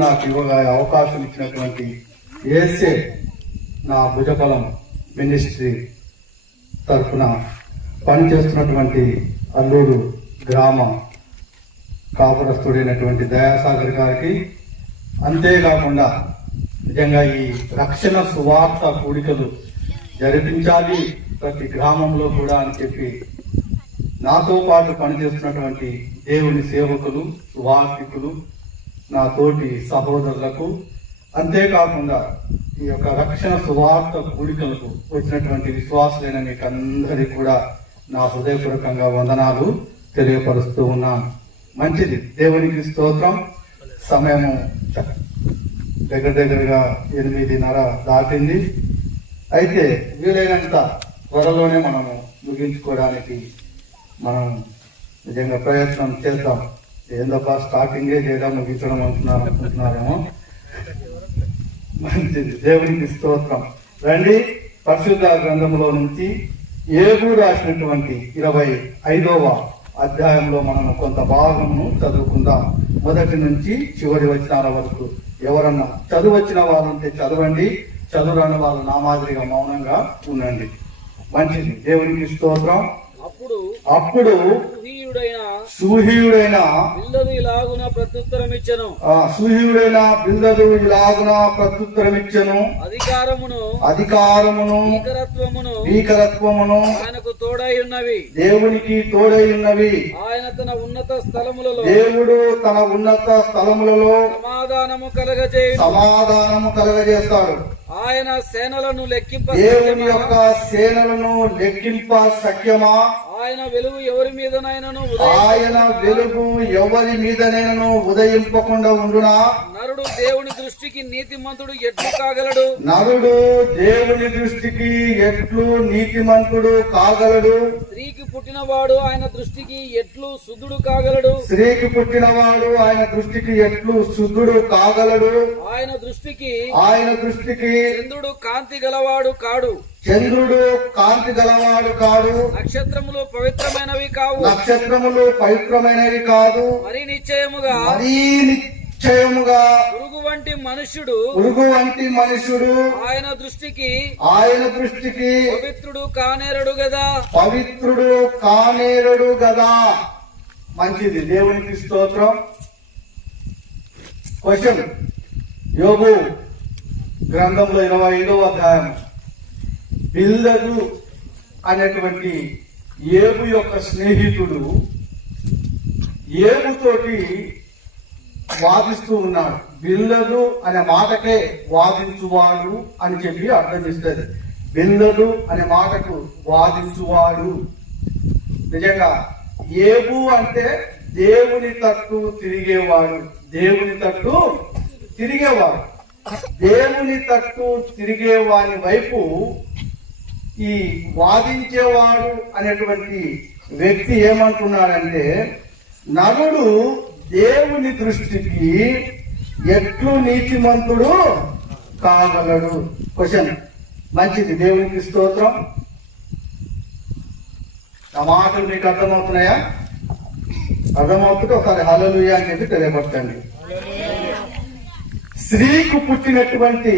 నాకు ఇవ్వగా అవకాశం ఇచ్చినటువంటి ఏసే నా భుజబలం మినిస్ట్రీ తరఫున పనిచేస్తున్నటువంటి అల్లూరు గ్రామ కాపురస్తుడైనటువంటి దయాసాగర్ గారికి, అంతేకాకుండా నిజంగా ఈ రక్షణ సువార్త కూడికలు జరిపించాలి ప్రతి గ్రామంలో కూడా అని చెప్పి నాతో పాటు పనిచేస్తున్నటువంటి దేవుని సేవకులు, సువార్థికులు, నా తోటి సహోదరులకు, అంతేకాకుండా ఈ యొక్క రక్షణ సువార్త కూడికలకు వచ్చినటువంటి విశ్వాసులైన మీకు అందరికీ కూడా నా హృదయపూర్వకంగా వందనాలు తెలియపరుస్తూ ఉన్నాను. మంచిది, దేవునికి స్తోత్రం. సమయము దగ్గరగా 8:30 దాటింది. అయితే వీలైనంత త్వరలోనే మనము ముగించుకోవడానికి మనం నిజంగా ప్రయత్నం చేద్దాం. ఏందబ్బా స్టార్టింగే చేయడం ముగించడం అనుకుంటున్నారేమో. మంచిది, దేవునికి స్తోత్రం. రండి, పరిశుద్ధ గ్రంథంలో నుంచి యోబు రాసినటువంటి 25వ అధ్యాయంలో మనం కొంత భాగమును చదువుకుందాం. మొదటి నుంచి చివరి వచనాల వరకు. ఎవరన్నా చదువచ్చిన వాళ్ళంటే చదవండి, చదువురాని వాళ్ళు నా మాదిరిగా మౌనంగా ఉండండి. మంచిది, దేవునికి స్తోత్రం. అప్పుడు సూహీయుడైన బిల్దదు ఇలాగున ప్రత్యుత్తరమిచ్చెను, అధికారమును భీకరత్వమును ఆయనకు తోడై ఉన్నవి, దేవునికి తోడై ఉన్నవి. ఆయన తన ఉన్నత స్థలములలో, దేవుడు తన ఉన్నత స్థలములలో సమాధానము కలగజేస్తాడు. ఆయన సేనలను లెక్కింప, దేవుని యొక్క సేనలను లెక్కింప సఖ్యమా? ఆయన వెలుగు ఎవరి మీదనైనను ఉదయింపకుండా ఉండునా? నరుడు దేవుని దృష్టికి నీతిమంతుడు ఎట్లు కాగలడు? స్త్రీకి పుట్టినవాడు ఆయన దృష్టికి ఎట్లు శుద్ధుడు కాగలడు? ఆయన దృష్టికి చంద్రుడు కాంతి గలవాడు కాడు. నక్షత్రములు పవిత్రమైనవి కాదు. మరి నిశ్చయముగా పురుగు వంటి మనుష్యుడు ఆయన దృష్టికి పవిత్రుడు కానేరడు గదా. మంచిది, దేవునికి స్తోత్రం. క్వశ్చన్, యోబు గ్రంథంలో 25వ అధ్యాయం. బిల్దదు అనేటువంటి యోబు యొక్క స్నేహితుడు యోబుతోటి వాదిస్తూ ఉన్నాడు. బిల్దదు అనే మాటకే వాదించువాడు అని చెప్పి అర్థం చేస్తుంది. బిల్దదు అనే మాటకు వాదించువాడు. నిజంగా యోబు అంటే దేవుని తట్టు తిరిగేవాడు. దేవుని తట్టు తిరిగే వాని వైపు ఈ వాదించేవాడు అనేటువంటి వ్యక్తి ఏమంటున్నాడంటే, నరుడు దేవుని దృష్టికి ఎట్లు నీతిమంతుడు కాగలడు. క్వశ్చన్. మంచిది, దేవునికి స్తోత్రం. ఆ మాటలు మీకు అర్థమవుతున్నాయా? అర్థమవుతుంటే ఒకసారి హల్లెలూయా అని చెప్పి తెలియపరచండి. స్త్రీకు పుట్టినటువంటి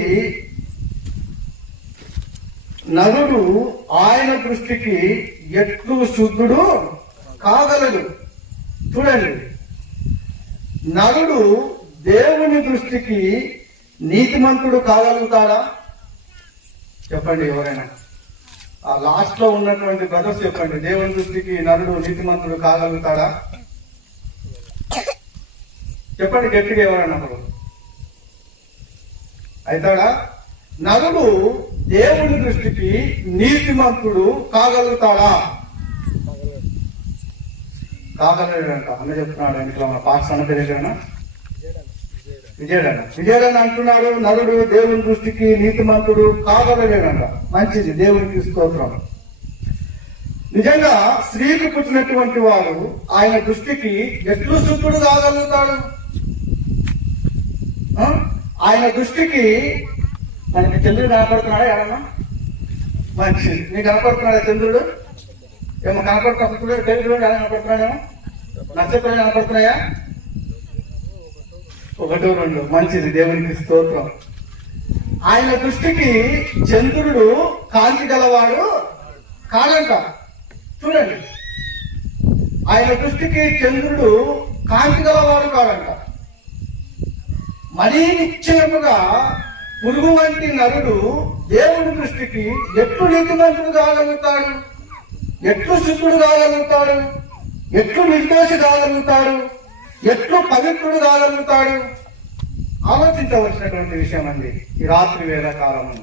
నరుడు ఆయన దృష్టికి ఎట్లు శుద్ధుడు కాగలడు. చూడండి, నరుడు దేవుని దృష్టికి నీతిమంతుడు కాగలుగుతాడా? చెప్పండి ఎవరైనా. ఆ లాస్ట్ లో ఉన్నటువంటి బ్రదర్స్ చెప్పండి, దేవుని దృష్టికి నరుడు నీతిమంతుడు కాగలుగుతాడా? చెప్పండి గట్టిగా ఎవరైనా. అవుతాడా? నరుడు దేవుని దృష్టికి నీతిమంతుడు కాగలుగుతాడా? కాగలడంట. అన్న చెప్తున్నాడు. ఇంట్లో మన పాస్ అన్న తెలియజేయనా? విజయడన్న అంటున్నాడు, నరుడు దేవుని దృష్టికి నీతిమంతుడు కాగలడంట. మంచిది, దేవునికి స్తోత్రం. నిజంగా స్త్రీకి పుట్టినటువంటి వాడు ఆయన దృష్టికి ఎట్లు శుద్ధుడు కాగలుగుతాడు? ఆయన దృష్టికి మనకి చంద్రుడు కనపడుతున్నాడా? ఎవరన్నా మంచిది, నీకు కనపడుతున్నాడా చంద్రుడు? ఏమో కనపడుతున్నా? కనపడుతున్నాడేమో? నక్షత్రాలు కనపడుతున్నాయా? ఒకటో రెండు మంచిది, దేవునికి స్తోత్రం. ఆయన దృష్టికి చంద్రుడు కాంతి గలవాడు కాడంట. చూడండి, ఆయన దృష్టికి చంద్రుడు కాంతి గలవాడు కాడంట. మరీ నిశ్చయముగా పురుగు వంటి నరుడు దేవుని దృష్టికి ఎట్లు నీతిమంతుడు కాగలుగుతాడు? ఎట్లు శుద్ధుడు కాగలుగుతాడు? ఎట్లు నిర్దోషి కాగలుగుతాడు? ఎట్లు పవిత్రుడు కాగలుగుతాడు? ఆలోచించవలసినటువంటి విషయం అండి ఈ రాత్రి వేళ కాలము.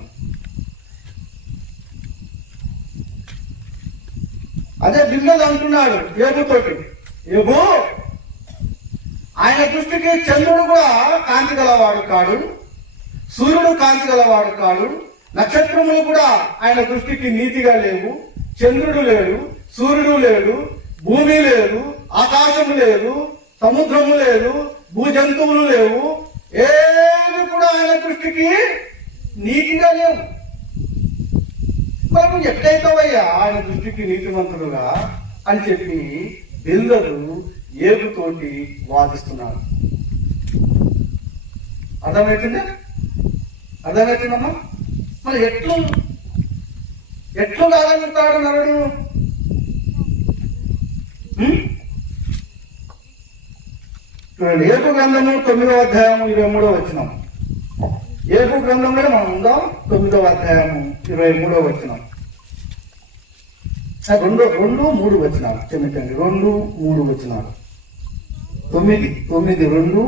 అదే బిందెలు అంటున్నాడు ఏబుతోటి, ఏబు ఆయన దృష్టికి చంద్రుడు కూడా కాంతి గలవాడు కాడు, సూర్యుడు కాంతి గలవాడు కాడు, నక్షత్రములు కూడా ఆయన దృష్టికి నీతిగా లేవు. చంద్రుడు లేడు, సూర్యుడు లేడు, భూమి లేదు, ఆకాశము లేదు, సముద్రము లేదు, భూజంతువులు లేవు, ఏవి కూడా ఆయన దృష్టికి నీతిగా లేవు. మరి నువ్వు ఎట్లయితావయ్యా ఆయన దృష్టికి నీతిమంతుడుగా అని చెప్పి బిల్దరు ఏబుతోటి వాదిస్తున్నాడు. అర్థమవుతుందా? అర్థమవుతుందమ్మా? మరి ఎట్లు కాగలుగుతాడు నరుడు? చూడండి, ఏబు గ్రంథము 9వ అధ్యాయము 23వ వచనం. ఏబు గ్రంథంలో మనం ఉందాం, 9వ అధ్యాయము 23వ వచనం. 2-3 వచనాలు, క్షమించండి, 2-3 వచనాలు. 9-2-3.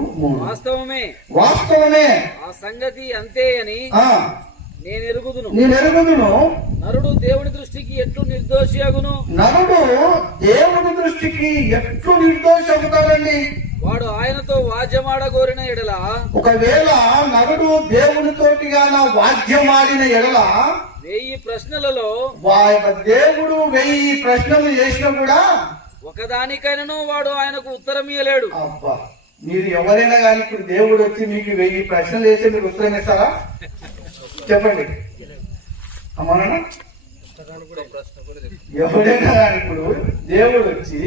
వాస్తవమే ఆ సంగతి అంతే అని నేను ఎరుగుదును. నరుడు దేవుని దృష్టికి ఎట్లు నిర్దోషి అగును. నరుడు దేవుని దృష్టికి ఎట్లు నిర్దోషి అవుతాడండి? వాడు ఆయనతో వాద్యమాడగోరిన ఎడల, ఒకవేళ నరుడు దేవునితోటిగా వాద్యమాడిన ఎడల 1000 ప్రశ్నలలో దేవుడు 1000 ప్రశ్నలు చేసినా కూడా ఒకదానికైనాను వాడు ఆయనకు ఉత్తరం ఇయ్యలేడు. అబ్బా, మీరు ఎవరైనా కానీ ఇప్పుడు దేవుడు వచ్చి మీకు 1000 ప్రశ్నలు వేసి మీరు ఉత్తరం ఇస్తారా? చెప్పండి అమ్మా. ఎవరైనా కానీ ఇప్పుడు దేవుడు వచ్చి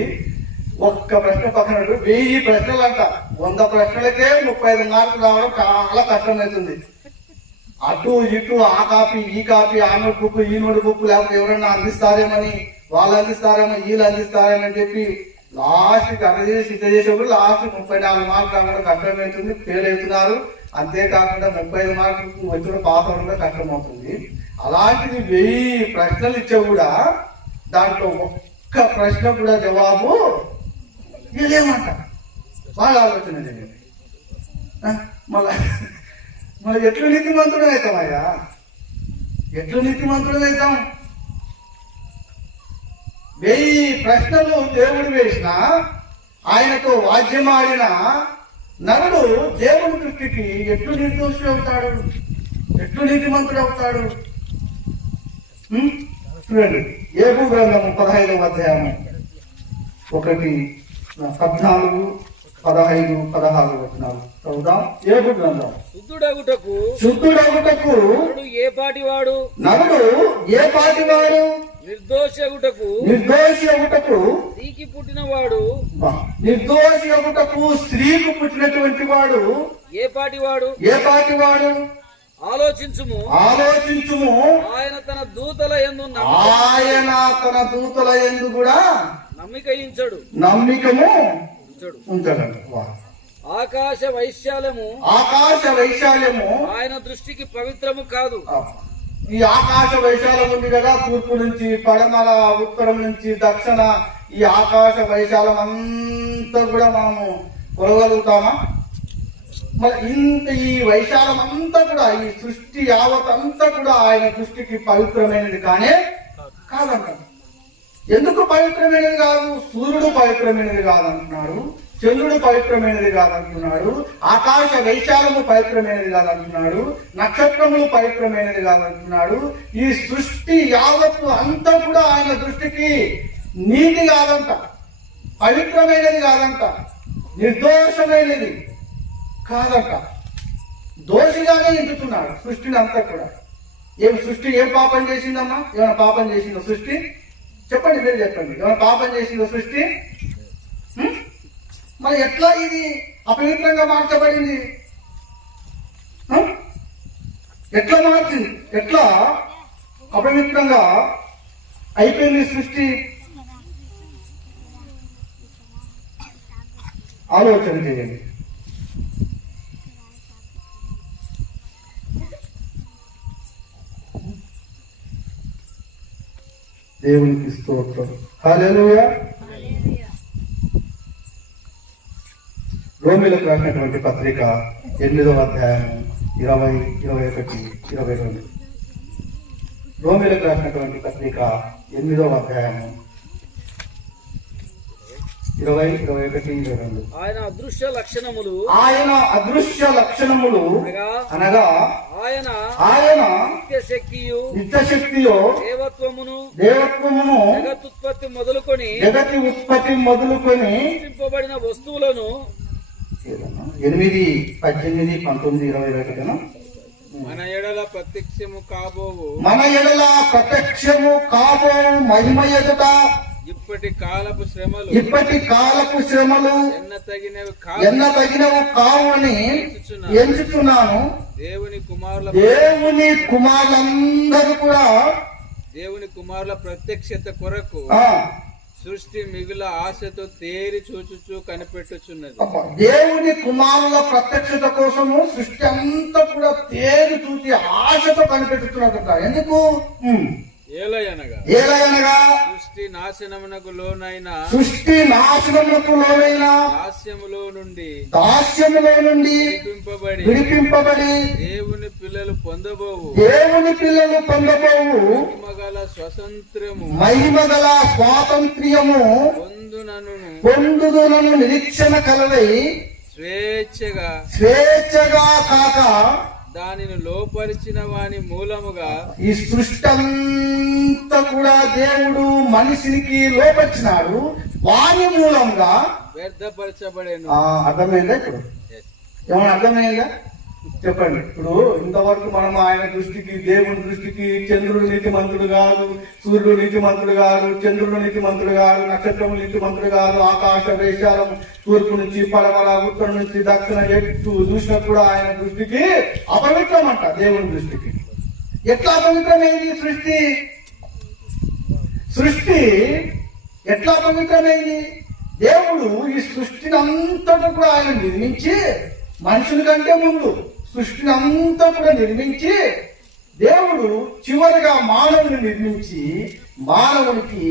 ఒక్క ప్రశ్న పక్కన 1000 ప్రశ్నలు అంట, 100 ప్రశ్నలకే 35 మార్కులు రావడం చాలా కష్టమవుతుంది. అటు ఇటు ఆ కాపీ ఈ కాపీ, ఆ నోట్ బుక్ ఈ నోట్ బుక్, లేకపోతే ఎవరైనా అందిస్తారేమని, వాళ్ళు అందిస్తారేమో వీళ్ళు అందిస్తారేమని చెప్పి లాస్ట్ అక్కడ చేసి ఇట్లా చేసేప్పుడు లాస్ట్ 34 మార్కులు రావడం కష్టమవుతుంది, ఫెయిల్ అవుతున్నారు. అంతేకాకుండా 35 మార్కులు వచ్చిన పాస్ అవ్వడం కష్టమవుతుంది. అలాంటిది 1000 ప్రశ్నలు ఇచ్చా కూడా దాంట్లో ఒక్క ప్రశ్న కూడా జవాబు వీళ్ళేమంట. బాగా ఆలోచన చేయండి. మళ్ళీ ఎట్లు నీతిమంతుడు అవుతామయ్యా? ఎట్లు నీతిమంతుడు అవుతాం? 1000 ప్రశ్నలు దేవుడు వేసిన, ఆయనతో వాద్యమాడిన నరుడు దేవుని దృష్టికి ఎట్లు నిర్దోషి అవుతాడు? ఎట్లు నీతిమంతుడు అవుతాడు? చూడండి, ఏబు గ్రంథము 15వ అధ్యాయము 1-14, 15, 16 వచనాలు చదువుదాం. ఏబు గ్రంథం. శుద్ధుడగుటకు నరుడు ఏ పాటివాడు? నిర్దోషి అగుటకు స్త్రీకి పుట్టినవాడు. నిర్దోషి అగుటకు స్త్రీకి పుట్టినటువంటి వాడు ఏ పాటివాడు? ఆలోచించుము. ఆయన తన దూతల యందు కూడా నమ్మికయించడు. నమ్మికము ఉంచడండి. ఆకాశ వైశాల్యము ఆయన దృష్టికి పవిత్రము కాదు. ఈ ఆకాశ వైశాలం ఉంది కదా, తూర్పు నుంచి పడమర, ఉత్తరం నుంచి దక్షిణ, ఈ ఆకాశ వైశాలం అంతా కూడా మనము కొలగలుగుతామా? మరి ఇంత ఈ వైశాలం అంతా కూడా, ఈ సృష్టి యావత్ అంతా కూడా ఆయన దృష్టికి పవిత్రమైనది కాదంట. ఎందుకు పవిత్రమైనది కాదు? సూర్యుడు పవిత్రమైనది కాదంటున్నాడు, చంద్రుడు పవిత్రమైనది కాదంటున్నాడు, ఆకాశ వైశాలము పవిత్రమైనది కాదంటున్నాడు, నక్షత్రములు పవిత్రమైనది కాదంటున్నాడు. ఈ సృష్టి యావత్తు అంతా కూడా ఆయన దృష్టికి నీతి కాదంట, పవిత్రమైనది కాదంట, నిర్దోషమైనది కాదంట. దోషిగానే ఎంచుతున్నాడు సృష్టిని అంతా కూడా. సృష్టి ఏం పాపం చేసిందమ్మా? ఏమైనా పాపం చేసిందో సృష్టి? చెప్పండి, మీరు చెప్పండి. ఏమైనా పాపం చేసిందో సృష్టి? మరి ఎట్లా ఇది అపవిత్రంగా మార్చబడింది. ఎట్లా మార్చింది? ఎట్లా అపవిత్రంగా అయిపోయింది సృష్టి? ఆలోచన చేయండి. దేవునికి స్తోత్రం. హల్లెలూయా. రోమీయులకు రాసినటువంటి పత్రిక 8వ అధ్యాయం 20, 21, 22. రోమీయులకు రాసినటువంటి పత్రిక 8వ అధ్యాయం 20, 21, 22. ఆయన అదృశ్య లక్షణములు అనగా ఆయన నిత్య శక్తియు దేవత్వమును జగత్తుత్పత్తి మొదలుకొని సృష్టింపబడిన వస్తువులను 8, 18, 19, 21. మన ఎడల ప్రత్యక్షము కాబోవు మహిమ ఎదుట ఇప్పటి కాలపు శ్రమలు ఎన్న తగినవు కావని ఎంచుతున్నాను. దేవుని కుమారులందరూ కూడా దేవుని కుమారుల ప్రత్యక్షత కొరకు సృష్టి మిగుల ఆశతో తేరి చూచుచు కనిపెట్టుచున్నది. దేవుని కుమారుల ప్రత్యక్షత కోసము సృష్టి అంతా కూడా తేరి చూచి ఆశతో కనిపెట్టుతున్నదట. ఎందుకు? ఏలయనగా సృష్టి నాశనమునకు లోనైన దాస్యములో నుండి విడిపింపబడి దేవుని పిల్లలు పొందబోవు మహిమగల స్వాతంత్ర్యము పొందునను నిరీక్షణ కలవై స్వేచ్ఛగా కాక దానిని లోపరిచిన వాని మూలముగా ఈ సృష్టి అంతా కూడా దేవుడు మనిషినికి లోపరిచినాడు. వాని మూలంగా వ్యర్థపరచబడేను. అర్థమైందా? ఇప్పుడు ఏమైనా అర్థమైందా? చెప్పండి. ఇప్పుడు ఇంతవరకు మనం ఆయన దృష్టికి, దేవుని దృష్టికి చంద్రుడు నీతిమంతుడు కాదు, సూర్యుడు నీతిమంతుడు కాదు, చంద్రుడు నీతిమంతుడు కాదు, నక్షత్రము నీతిమంతుడు కాదు, ఆకాశ వేషాలం తూర్పు నుంచి పడమల, ఉత్తరం నుంచి దక్షిణ ఎత్తు చూసినప్పుడు ఆయన దృష్టికి అపవిత్రం అంట. దేవుని దృష్టికి ఎట్లా అపవిత్రమైంది సృష్టి? ఎట్లా అపవిత్రమైంది? దేవుడు ఈ సృష్టిని అంతటా కూడా ఆయన నిర్మించి, మనుషుల కంటే ముందు సృష్టిని అంతా కూడా నిర్మించి, దేవుడు చివరిగా మానవుని నిర్మించి మానవునికి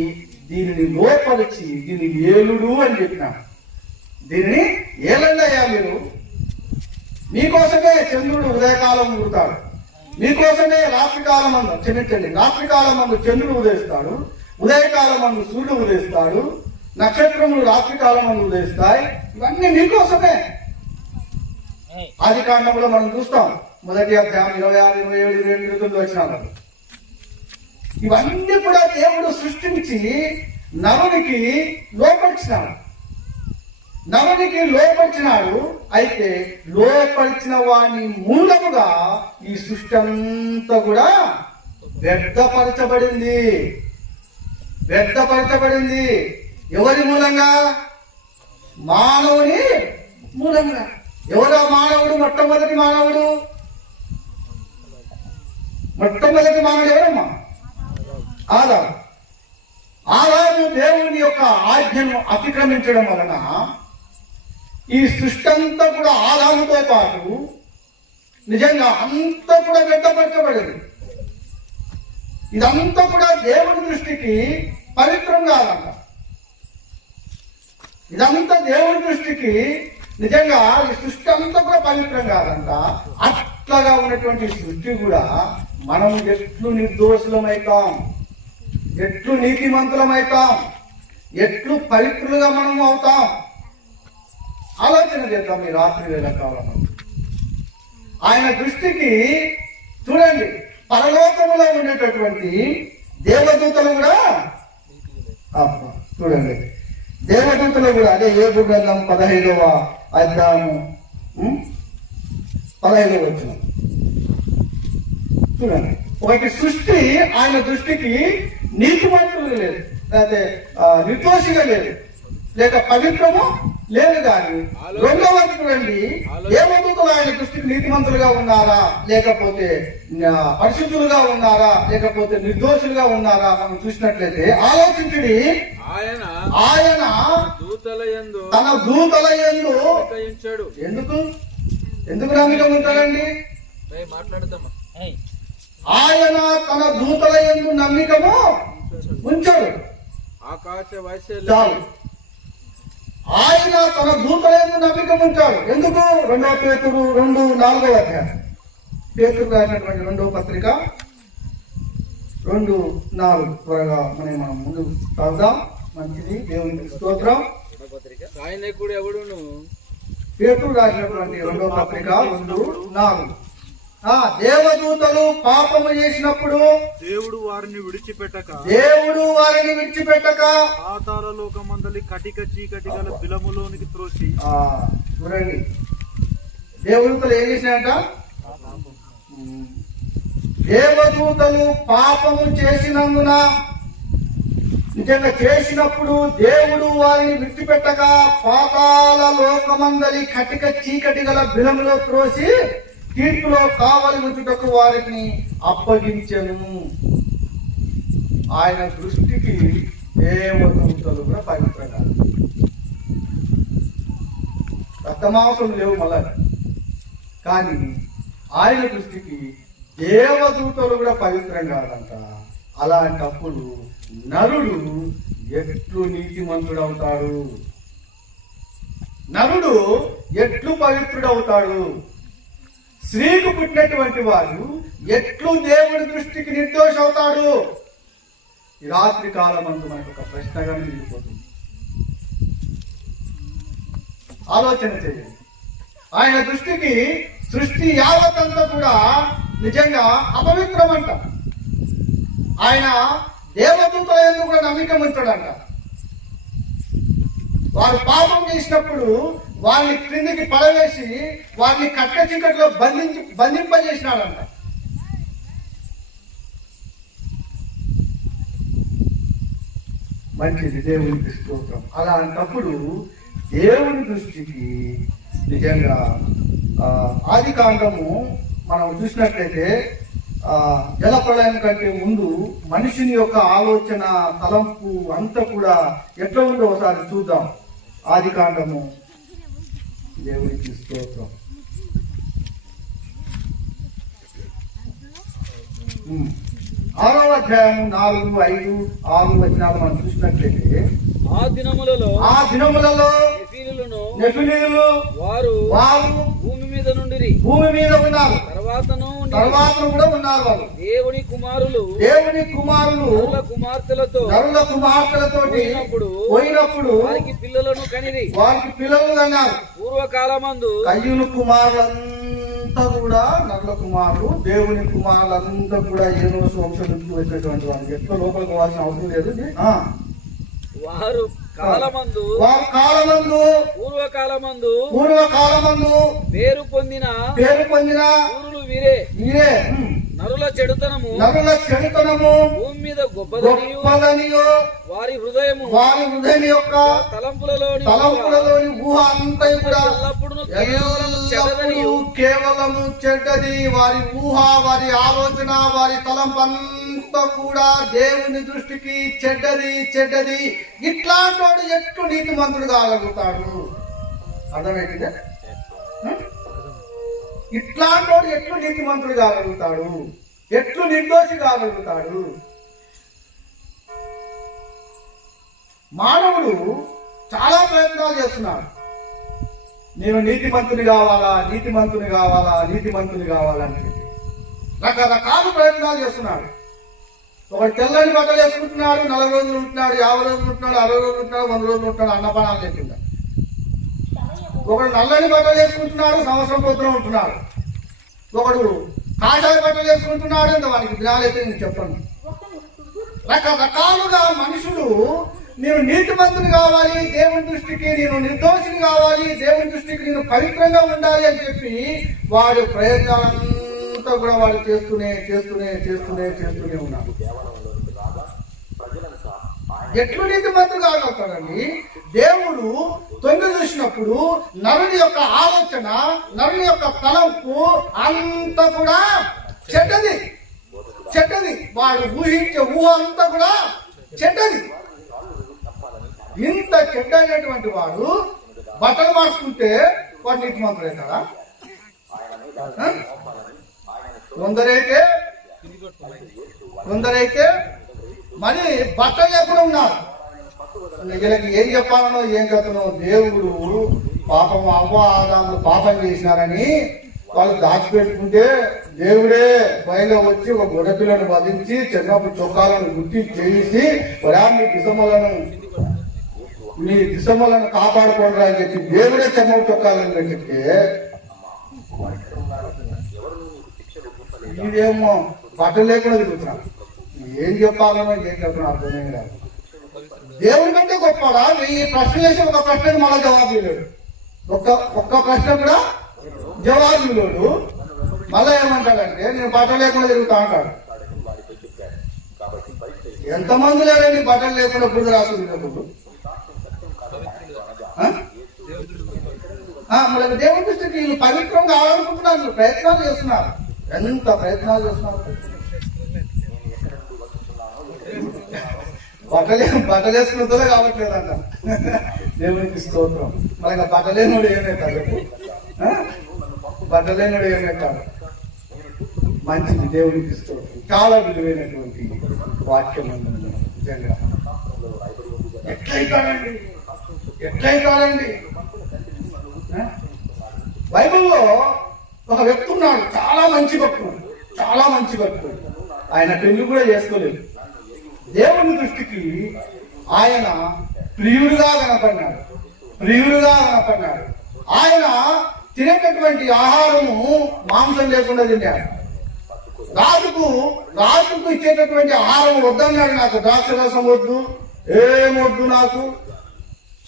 దీనిని లోపలిచి దీని ఏలుడు అని చెప్పినాడు. దీనిని ఏలండయ్యా మీరు. మీకోసమే చంద్రుడు ఉదయకాలం ఊరుతాడు, మీకోసమే రాత్రికాలం అందు చంద్రుడు ఉదయిస్తాడు, ఉదయకాలం అందు సూర్యుడు ఉదయిస్తాడు, నక్షత్రములు రాత్రికాలం అందు ఉదయిస్తాయి. ఇవన్నీ మీకోసమే. ఆది కాండంలో మనం చూస్తాం, 1వ అధ్యాయం 26, 27, 29 వచనాలు. ఇవన్నీ కూడా దేవుడు సృష్టించి నరునికి లోపరిచినాడు. అయితే లోపరిచిన వాని మూలముగా ఈ సృష్టి అంతా కూడా వ్యర్థపరచబడింది. ఎవరి మూలంగా? మానవుని మూలంగా. ఎవరా మానవుడు? మొట్టమొదటి మానవుడు ఎవరమ్మా? ఆదాము దేవుని యొక్క ఆజ్ఞను అతిక్రమించడం వలన ఈ సృష్టి అంతా కూడా ఆదాముతో పాటు నిజంగా అంతా కూడా వ్యర్థపరచబడింది. ఇదంతా కూడా దేవుని దృష్టికి పవిత్రం కాదంట. ఇదంతా దేవుని దృష్టికి నిజంగా ఈ సృష్టి అంతా కూడా పవిత్రం కాదంట. అట్లాగా ఉన్నటువంటి సృష్టి కూడా మనం ఎట్లు నిర్దోషులమైతాం, ఎట్లు నీతిమంతులమైతాం, ఎట్లు పవిత్రులుగా మనం అవుతాం ఆలోచన చేద్దాం. ఈ రాత్రి వేళ కాలం ఆయన దృష్టికి చూడండి, పరలోకములో ఉండేటటువంటి దేవదూతలు కూడా చూడండి, దేవదూతలు కూడా అదే యోబు గ్రంథం 15వ అధ్యాయము 15వ వచనం చూడండి. ఒకటి సృష్టి ఆయన దృష్టికి నీతిమంతులు లేదు, లేకపోతే నిర్దోషిగా లేదు, లేక పవిత్రము లేదు కానీ రెండవ వైపు చూడండి, దేవదూతలు ఆయన దృష్టికి నీతిమంతులుగా ఉన్నారా, లేకపోతే పరిశుద్ధులుగా ఉన్నారా, లేకపోతే నిర్దోషులుగా ఉన్నారా మనం చూసినట్లయితే ఆలోచించుడి. ఆయన తన దూతల యందు ఎందుకు నమ్మకం ఉంటాడండి? ఆయన తన దూతల యందు నమ్మకము ఉంచాడు. చాలు. ఆయన తన దూతల యందు నమ్మకం ఉంచాడు. ఎందుకు? 2 పేతురు 2:4 పేతురు రాసినటువంటి 2వ పత్రిక 2:4 త్వరగా మనం ముందు చదువుదాం. మంచిది, దేవునికి స్తోత్రం. పేతురు రాసినటువంటి 2వ పత్రిక 2:4. దేవదూతలు పాపము చేసినప్పుడు దేవుడు వారిని విడిచిపెట్టక పాతాళ లోకమందలి కటిక చీకటి గల బిలములోనికి త్రోసి. చూడండి, దేవదూతలు ఏం చేసినాయంట? దేవదూతలు పాపము చేసినందున, నిజంగా చేసినప్పుడు దేవుడు వారిని విడిచిపెట్టక పాతాళ లోకమందలి కటిక చీకటి గల బిలములో త్రోసి తీర్పులో కావలి ఉంచుటకు వారిని అప్పగించెను. ఆయన దృష్టికి దేవదూతలు కూడా పవిత్రంగా, రక్తమాంసం లేవు మళ్ళా, కానీ ఆయన దృష్టికి దేవదూతలు కూడా పవిత్రం కాదంట. అలాంటప్పుడు నరుడు ఎట్లు నీతిమంతుడవుతాడు? నరుడు ఎట్లు పవిత్రుడవుతాడు? స్త్రీకు పుట్టినటువంటి వాడు ఎట్లు దేవుడి దృష్టికి నిర్దోష అవుతాడు? ఈ రాత్రి కాలం అంటూ మనకు ఒక ప్రశ్నగా మిగిలిపోతుంది. ఆలోచన చేయండి. ఆయన దృష్టికి సృష్టి యావతంతా కూడా నిజంగా అపవిత్రం అంట. ఆయన దేవదూతల యందు కూడా నమ్మకం ఉంచాడంట. వారు పాపం చేసినప్పుడు వారిని క్రిందికి పడవేసి వారిని కట్ట చీకట్లో బంధింపజేసినాడంట. మంచిది, దేవుని దృష్టి. అలాంటప్పుడు దేవుని దృష్టికి నిజంగా ఆది కాండము మనం చూసినట్లయితే జలప్రళయం కంటే ముందు మనిషిని యొక్క ఆలోచన తలంపు అంతా కూడా ఎట్లా ఉందో ఒకసారి చూద్దాం. ఆది కాండము, దేవునికి స్తోత్రం. 6వ అధ్యాయము 4, 5, 6 వచనాలు మనం చూసినట్లయితే ఆ దినములలో నెఫిలీయులు వారు భూమి మీద ఉన్నారు. తర్వాత కూడా ఉన్నారు. వాళ్ళు దేవుని కుమారులు నరుల కుమార్తెలతో పోయినప్పుడు వారికి పిల్లలను కనిరి. వారికి పిల్లలు అన్నారు. పూర్వకాలమందు కయ్యూను కుమారులంతా కూడా నరుల కుమారులు, దేవుని కుమారులంతా కూడా ఏనోసు వంశం నుంచి వచ్చినటువంటి వాళ్ళు. ఎట్లా లోపలికి పోవాల్సిన అవసరం లేదు. వారు కాలమందు పూర్వకాలమందు పేరు పొందిన ఊరులు వీరే. నరుల చెడుతనము భూమి మీద గొప్పదనియు వారి హృదయం యొక్క తలంపులలోని ఊహ అంతా కూడా కేవలము చెడ్డది. వారి ఊహ, వారి ఆలోచన, వారి తలంపు అంతా కూడా దేవుని దృష్టికి చెడ్డది. ఇట్లాంటి వాడు ఎట్లు నీతిమంతుడు కాగలుగుతాడు? అర్థమైందా? ఇట్లాంటి వాడు ఎట్లు నీతిమంతుడు కాగలుగుతాడు? ఎట్లు నిర్దోషి కాగలుగుతాడు? మానవుడు చాలా ప్రయత్నాలు చేస్తున్నాడు. నేను నీతిమంతుని కావాలని రకరకాల ప్రయత్నాలు చేస్తున్నాడు. ఒకటి తెల్లని బట్టలు వేసుకుంటున్నాడు, 40 రోజులు ఉంటున్నాడు, 50 రోజులు ఉంటున్నాడు, 60 రోజులు ఉంటున్నాడు, 100 రోజులు ఉంటున్నాడు, అన్నపానాలు లేకుండా. ఒకడు నల్లని బట్టలు వేసుకుంటున్నాడు, సంవత్సరం పొద్దున ఉంటున్నాడు. ఒకడు కాషాయ బట్టలు వేసుకుంటున్నాడు, ఇంకా వానికి దినాలైతే నేను చెప్పను. రకరకాలుగా మనుషులు నేను నీతిమంతుని కావాలి, దేవుని దృష్టికి నేను నిర్దోషిని కావాలి, దేవుని దృష్టికి నేను పవిత్రంగా ఉండాలి అని చెప్పి వాడు ప్రయత్నాలంతా కూడా వాడు చేస్తూనే ఉన్నాడు. ఎట్లు నీతిమంతుడు కాగలుగుతాడండి? దేవుడు తొంగి చూసినప్పుడు నరుని యొక్క ఆలోచన, నరుని యొక్క తలంపు అంతా కూడా చెడ్డది. వాడు ఊహించే ఊహ అంతా కూడా చెడ్డది. ఇంత చెడ్డైనటువంటి వాడు బట్టలు మార్చుకుంటే వాడు నీతిమంతుడు అవుతాడా? కొందరైతే మరి బట్టలు లేకుండా ఉన్నారు. వీళ్ళకి ఏం చెప్పాలనో ఏం కథనో. దేవుడు పాపం అవ్వ ఆదాములు పాపం చేసినారని వాళ్ళు దాచిపెట్టుకుంటే దేవుడే పైగా వచ్చి ఒక గొడపిల్లను వధించి చిన్నప్పుడు చొక్కాలను గుర్తి చేసి మీ దిశములను కాపాడుకోండి అని చెప్పి దేవుడే చెన్నపు చొక్కాలను చెప్తే ఇదేమో బట్టలు లేకుండా తిరుగుతున్నాడు. ఏం చెప్పాలనో ఏం చెప్తున్నా అర్థమే కాదు. దేవుడి కంటే గొప్పడా? ఈ ప్రశ్న వేసి ఒక ప్రశ్నకు మళ్ళీ జవాబు ఇవ్వలేడు. ఒక్క ప్రశ్న కూడా జవాబు ఇవ్వలేడు. మళ్ళా ఏమంటాడంటే నేను బట్టలు లేకుండా తిరుగుతా అంటాడు. ఎంతమంది లేరండి బట్టలు లేకుండా బుద్ధి రాసుకున్నప్పుడు? మరి దేవుడి దృష్టికి వీళ్ళు పవిత్రం కావాలనుకుంటున్నారు, వీళ్ళు ప్రయత్నాలు చేస్తున్నారు. ఎంత ప్రయత్నాలు చేస్తున్నారు. బట్టలు వేసుకున్నదో కావట్లేదంట. దేవునికి స్తోత్రం. మరి బట్టలేనుడు ఏమవుతాడు? బట్టలేనుడు ఏమవుతాడు? మంచిది. దేవునికి స్తోత్రం. చాలా విలువైనటువంటి వాక్యం నిజంగా. ఎట్లయితాడండి? బైబిల్లో ఒక వ్యక్తి ఉన్నాడు, చాలా మంచి భక్తుడు. ఆయన పెళ్లి కూడా చేసుకోలేదు. దేవుని దృష్టికి ఆయన ప్రియుడిగా కనపడినాడు. ఆయన తినేటటువంటి ఆహారము మాంసం లేకుండా తిన్నాడు. రాజుకు ఇచ్చేటటువంటి ఆహారం వద్దన్నాడు. నాకు ద్రాక్ష రసం వద్దు, ఏమొద్దు, నాకు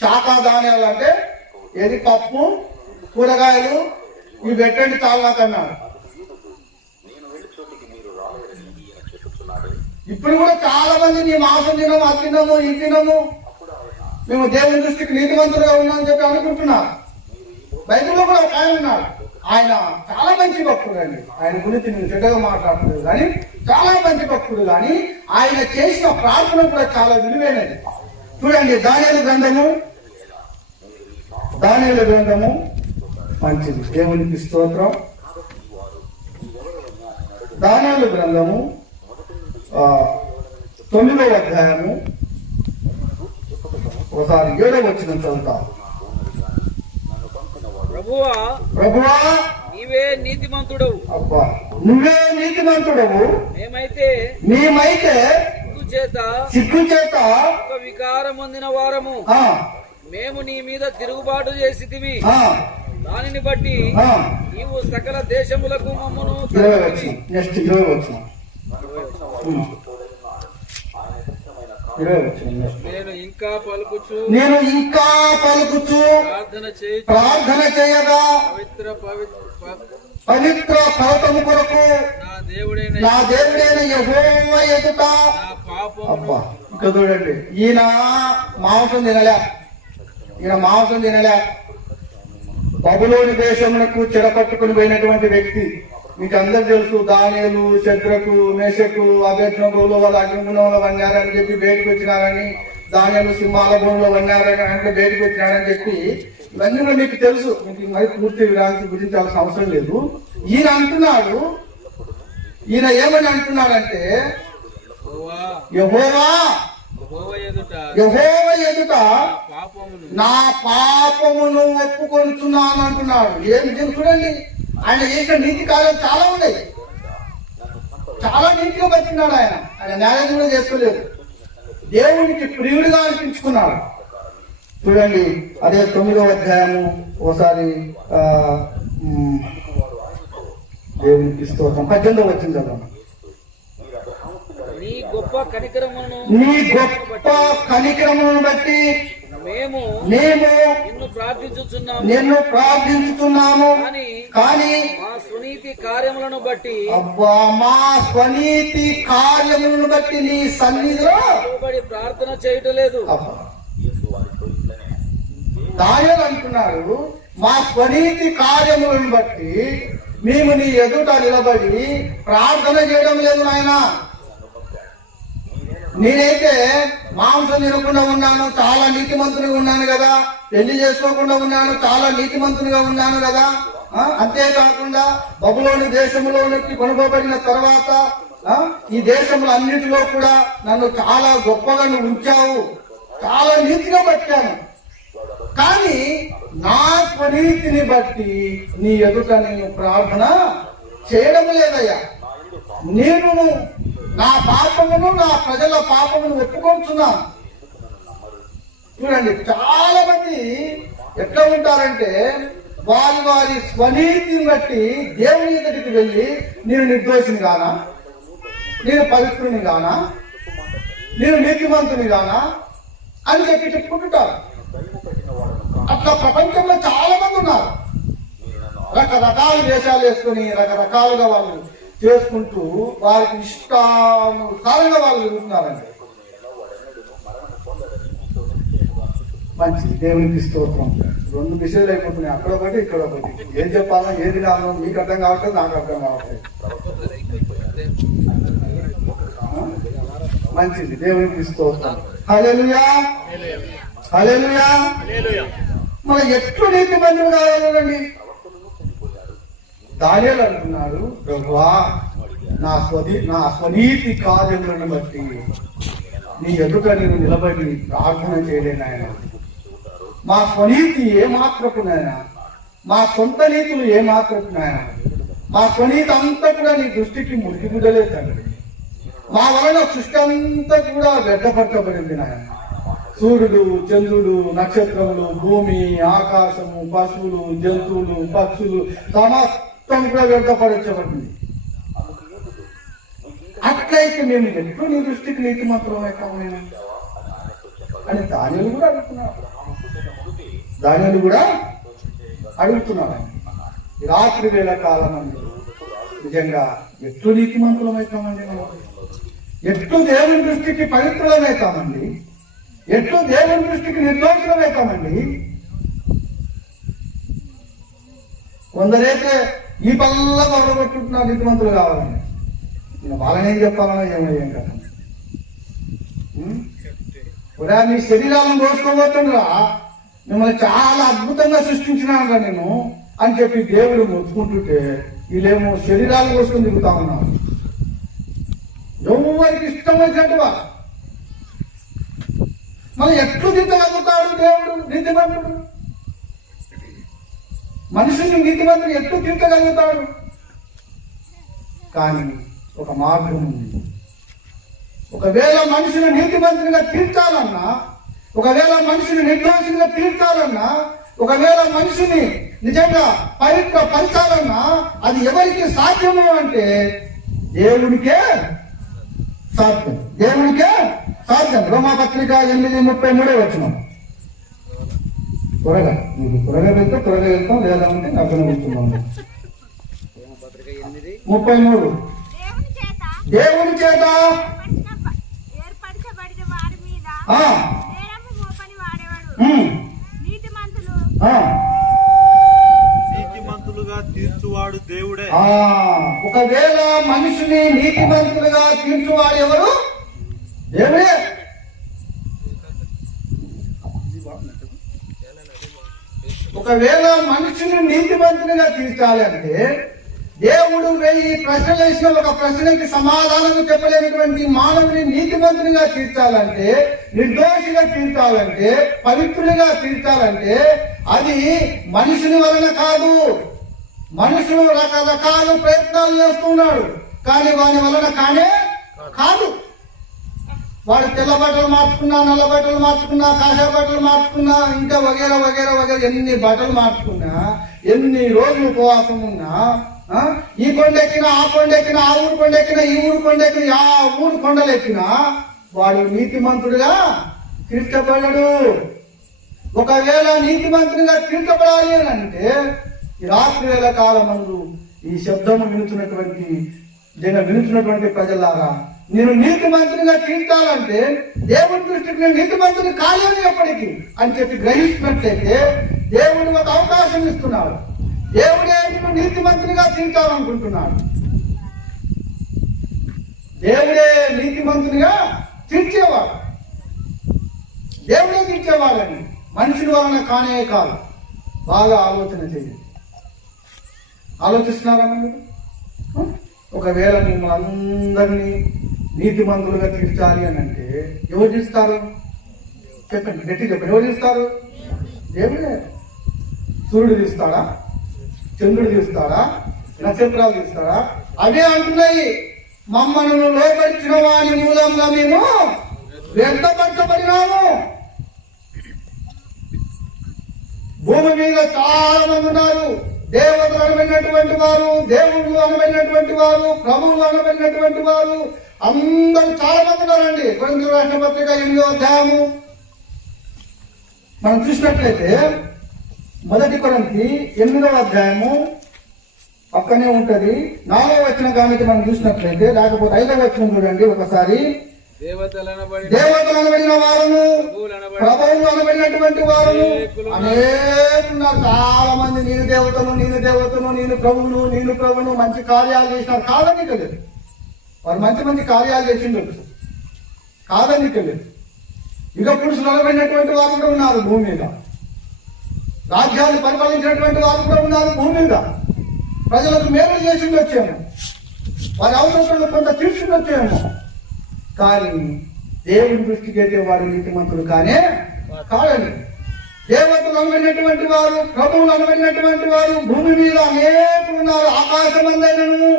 శాఖా ధాన్యాలు అంటే ఏది పప్పు, కూరగాయలు ఇవి పెట్టండి చాలు నాకు అన్నాడు. ఇప్పుడు కూడా చాలా మంది నీ మాంసం తినము, అది తినము, ఇది తినము, మేము దేవుని దృష్టికి నీతివంతులుగా ఉన్నామని చెప్పి అనుకుంటున్నారు. బైబిల్లో కూడా ఒక ఆయన ఉన్నాడు. ఆయన చాలా మంచి భక్తుడు అండి. ఆయన గురించి నేను చెడ్డగా మాట్లాడుతున్నాను కానీ చాలా మంచి భక్తుడు. కానీ ఆయన చేసిన ప్రార్థన కూడా చాలా విలువైనది. చూడండి, దానియేలు గ్రంథము మంచిది. దేవునికి స్తోత్రం. దానియేలు గ్రంథము 9వ అధ్యాయము ఒకసారి 7వ వచనం చదువుతాం. ప్రభువా నీవే నీతిమంతుడవు. అబ్బా, నువ్వే నీతిమంతుడవు. మేమైతే సిగ్గు చేత ఒక వికారం పొందిన వారము. మేము నీ మీద తిరుగుబాటు చేసితిమి. దానిని బట్టి నీవు సకల దేశములకు మమ్మను నేను ఇంకా పలుకుచు ప్రార్థన చేయగా పవిత్ర పర్వతము కొరకు నా దేవుడైన యెహోవా ఎదుట. అబ్బా, ఇంకా చూడండి, ఈయన మాంసం తినలే. బబులోని దేశమునకు చెరపట్టుకుని పోయినటువంటి వ్యక్తి. మీకు అందరు తెలుసు. దానియేలు, శద్రకు, మేషకు, అబేద్నెగోలో వాళ్ళు అగ్నిగుణంలో వన్నారని చెప్పి బయటకు వచ్చినారని, దానియేలు సింహాల భూమిలో వన్నారని అంటే బయటకు వచ్చినారని చెప్పి ఇవన్నీ కూడా మీకు తెలుసు. మీకు మరి పూర్తి విరాంతి గురించాల్సిన అవసరం లేదు. ఈయన ఏమని అంటున్నాడంటే, యెహోవా ఎదుట నా పాపమును ఒప్పుకొనుచున్నాను అంటున్నాడు. ఏం చూడండి, ఆయన చేసిన నీతి కార్యాలు చాలా ఉన్నాయి. చాలా నీతిగా బతికినాడు. ఆయన మ్యారేజ్ కూడా చేసుకోలేదు. దేవునికి ప్రియుడిగా అనిపించుకున్నాడు. చూడండి, అదే 9వ అధ్యాయము ఒకసారి దేవునికి స్తోత్రం 18వ వచనం చదవండి. నీ గొప్ప కనికరమును బట్టి మేము నిన్ను ప్రార్థించుచున్నాము. కానీ మా స్వనీతి కార్యములను బట్టి నీ సన్నిధిలో ప్రార్థన చేయటలేదు. దానియేలు అంటున్నాడు, మా స్వనీతి కార్యములను బట్టి మేము నీ ఎదుట నిలబడి ప్రార్థన చేయడం లేదు నాయన. నేనైతే మాంసం తినకుండా ఉన్నాను, చాలా నీతిమంతునిగా ఉన్నాను కదా. పెళ్లి చేసుకోకుండా ఉన్నాను, చాలా నీతిమంతునిగా ఉన్నాను కదా. అంతేకాకుండా బబులోని దేశంలోనికి కొనుగోబడిన తర్వాత ఈ దేశంలో అన్నిటిలో కూడా నన్ను చాలా గొప్పగా నువ్వు ఉంచావు, చాలా నీతిగా బతికాను. కానీ నా స్వనీతిని బట్టి నీ ఎదుట నేను ప్రార్థన చేయడం లేదయ్యా. నేను నా పాపమును నా ప్రజల పాపమును ఒప్పుకొంటున్నా. చూడండి, చాలా మంది ఎట్లా ఉంటారంటే వారి వారి స్వనీతిని బట్టి దేవుని ఎదుటికి వెళ్ళి నేను నిర్దోషిని గానా, నేను పవిత్రుని గానా, నేను నీతిమంతుని గానా అని చెప్పి చెప్పుకుంటుంటారు. అట్లా ప్రపంచంలో చాలా మంది ఉన్నారు. రకరకాల వేషాలు వేసుకుని రకరకాలుగా వాళ్ళు చేసుకుంటూ వారికి ఇష్టానుసారంగా వాళ్ళు జరుగుతున్నారండి. మంచి దేవునికి స్తోత్రం. 2 విషయాలు అయిపోతున్నాయి, అక్కడ ఒకటి ఇక్కడ ఒకటి. ఏం చెప్పాలో ఏది కాదో మీకు అర్థం కావట్లేదు, నాకు అర్థం కావట్లేదు. మంచిది, దేవునికి స్తోత్రం. హల్లెలూయా, హల్లెలూయా. మన ఎట్లు నీతి మందులు కావాలండి. దానియేలు అంటున్నాడు, ప్రభువా నా స్వనీతి కార్యములను బట్టి నీ ఎదుట నేను నిలబడి ప్రార్థన చేయలేనాయన. మా స్వనీతి ఏమాత్రకునైనా, మా సొంత నీతులు ఏమాత్రకునైనా, మా స్వనీతి అంతా కూడా నీ దృష్టికి మురికి గుడ్డలే తండ్రి. మా వలన సృష్టి అంతా కూడా వ్యర్థపరచబడింది నాయన. సూర్యుడు, చంద్రుడు, నక్షత్రములు, భూమి, ఆకాశము, పశువులు, జంతువులు, పక్షులు సమస్తం కూడా వ్యర్థపరచబడింది. అట్లయితే మేము ఎప్పుడు నీ దృష్టికి నీతి మాత్రమే కావాలి అని దానియేలు కూడా అడుగుతున్నాడు. దానియేలు కూడా అడుగుతున్నాడు. ఈ రాత్రి వేళ కాలం అండి నిజంగా ఎట్లు నీతి మంత్రులమవుతామండి, మనం ఎట్లు దేవుని దృష్టికి పవిత్రులమవుతామండి, ఎట్లు దేవుని దృష్టికి నిర్దోషులమవుతామండి. కొందరైతే ఈ పనుల్లో మొదలుపెట్టుకుంటున్నారు నీతిమంతులు కావాలని. నేను వాళ్ళని ఏం చెప్పాలన్నా ఏం కదా. కూడా మీ శరీరాలను కోసుకోబోతుండ్రా, మిమ్మల్ని చాలా అద్భుతంగా సృష్టించినాను నేను అని చెప్పి దేవుడు మొత్తుకుంటుంటే వీళ్ళేమో శరీరాలు కోసుకొని తిరుగుతా ఉన్నారు. ఎవరికి ఇష్టం వచ్చినట్టువా మళ్ళీ ఎట్లు దిద్దగలుగుతాడు దేవుడు నీతిమంతుడు? మనుషుని నీతిమంతుడు ఎట్లు తీర్చగలుగుతాడు? కానీ ఒక మార్గం ఉంది. ఒకవేళ మనిషిని నీతిమంతునిగా తీర్చాలన్నా, ఒకవేళ మనిషిని నిర్దోషిగా తీర్చాలన్నా, ఒకవేళ మనిషిని నిజంగా పవిత్రపరచాలన్నా అది ఎవరికి సాధ్యము అంటే దేవునికే సాధ్యం, దేవునికే సాధ్యం. రోమాపత్రిక 8:33 వచనం. త్వరగా మీకు త్వరగా వెళ్తాం లేదా అంటే నక్కన కూర్చున్నాం. 33 దేవుని చేత నీతిమంతులుగా తీర్చువాడు దేవుడే. ఒకవేళ మనిషిని నీతిమంతులుగా తీర్చువాడు ఎవరు? దేవుడే. ఒకవేళ మనిషిని నీతిమంతునిగా తీర్చాలి అంటే దేవుడు 1000 ప్రశ్నలు వేసిన ఒక ప్రశ్నకి సమాధానం చెప్పలేనటువంటి మానవుని నీతిమంతునిగా తీర్చాలంటే, నిర్దోషిగా తీర్చాలంటే, పవిత్రునిగా తీర్చాలంటే అది మనుషుని వలన కాదు. మనుషులు రకరకాల ప్రయత్నాలు చేస్తున్నాడు, కానీ వాని వలన కానే కాదు. వాడు తెల్ల బట్టలు మార్చుకున్నా, నల్ల బట్టలు మార్చుకున్నా, కాషాయ బట్టలు మార్చుకున్నా, ఇంకా వగేరా వగేరా వగేరా ఎన్ని బట్టలు మార్చుకున్నా, ఎన్ని రోజులు ఉపవాసం ఉన్నా, ఈ కొండెక్కినా, ఆ కొండెక్కినా, ఆ ఊరు కొండెక్కినా, ఈ ఊరు కొండెక్కినా, ఆ ఊరు కొండలెక్కినా వాడు నీతిమంతుడిగా తీర్చబడడు. ఒకవేళ నీతిమంతుడిగా తీర్చబడాలి అని అంటే ఈ రాత్రి వేళ కాలమందు ఈ శబ్దము వినుతున్నటువంటి ప్రజలారా నేను నీతిమంతునిగా తీర్చాలంటే దేవుని దృష్టికి నేను నీతిమంతుని కాలేను ఎప్పటికీ అని చెప్పి గ్రహించినట్లయితే దేవుడు ఒక అవకాశం ఇస్తున్నాడు. దేవుడే నిన్ను నీతిమంతునిగా తీర్చాలనుకుంటున్నాడు. దేవుడే నీతిమంతునిగా తీర్చేవాడు. దేవుడే తీర్చేవాడని మనుషుల వలన కానే కాదు. బాగా ఆలోచన చేయండి. ఆలోచిస్తున్నారా మీరు? ఒకవేళ మిమ్మల్ని అందరినీ నీతిమంతులుగా తీర్చాలి అని అంటే ఎవరు తీస్తారు? చెప్పండి, గట్టి చెప్పండి. ఎవరు తీస్తారు? దేవుడే. సూర్యుడు తీస్తాడా? చంద్రుడు తీస్తాడా? నక్షత్రాలు తీస్తాడా? అవే అంటున్నాయి, మమ్మల్ని లోపరిచిన వాని మూలంగా మేము వ్యర్థపరచబడినాము. భూమి మీద చాలా మంది ఉన్నారు. దేవతలు అనబడినటువంటి వారు, దేవుళ్ళు అనబడినటువంటి వారు, ప్రభువులు అనబడినటువంటి వారు అందరూ చాలా మంది ఉన్నారండి. కొరింథీయులకు రాసిన పత్రిక 8వ అధ్యాయము మనం చూసినట్లయితే 1 కొరింథీ 8వ అధ్యాయము పక్కనే ఉంటది. 4వ వచనం కానీ మనం చూసినట్లయితే, లేకపోతే 5వ వచనం చూడండి ఒకసారి. దేవతలు అనబడిన వారును, ప్రభువులు అనబడినటువంటి వారు అనేకున్నారు. చాలా మంది నేను దేవతను, నేను ప్రభువును మంచి కార్యాలు చేసినారు. కాదని తెలియదు. వారు మంచి మంచి కార్యాలు చేసిండొచ్చు. కాదని తెలియదు. యుగ పురుషులు అనబడినటువంటి వారు కూడా ఉన్నారు భూమి మీద. రాజ్యాన్ని పరిపాలించినటువంటి వారు కూడా ఉన్నారు భూమి మీద. ప్రజలకు మేలు చేసిండొచ్చేమో, వారి అవసరాలను కొంత తీర్చుండొచ్చేమో. కానీ దేవుని దృష్టికి అయితే వారు నీతిమంతులు కానే కాదండి. దేవతలు అనబడినటువంటి వారు, ప్రభువులు అనబడినటువంటి వారు భూమి మీద అనేకులు ఉన్నారు. ఆకాశమందైనను,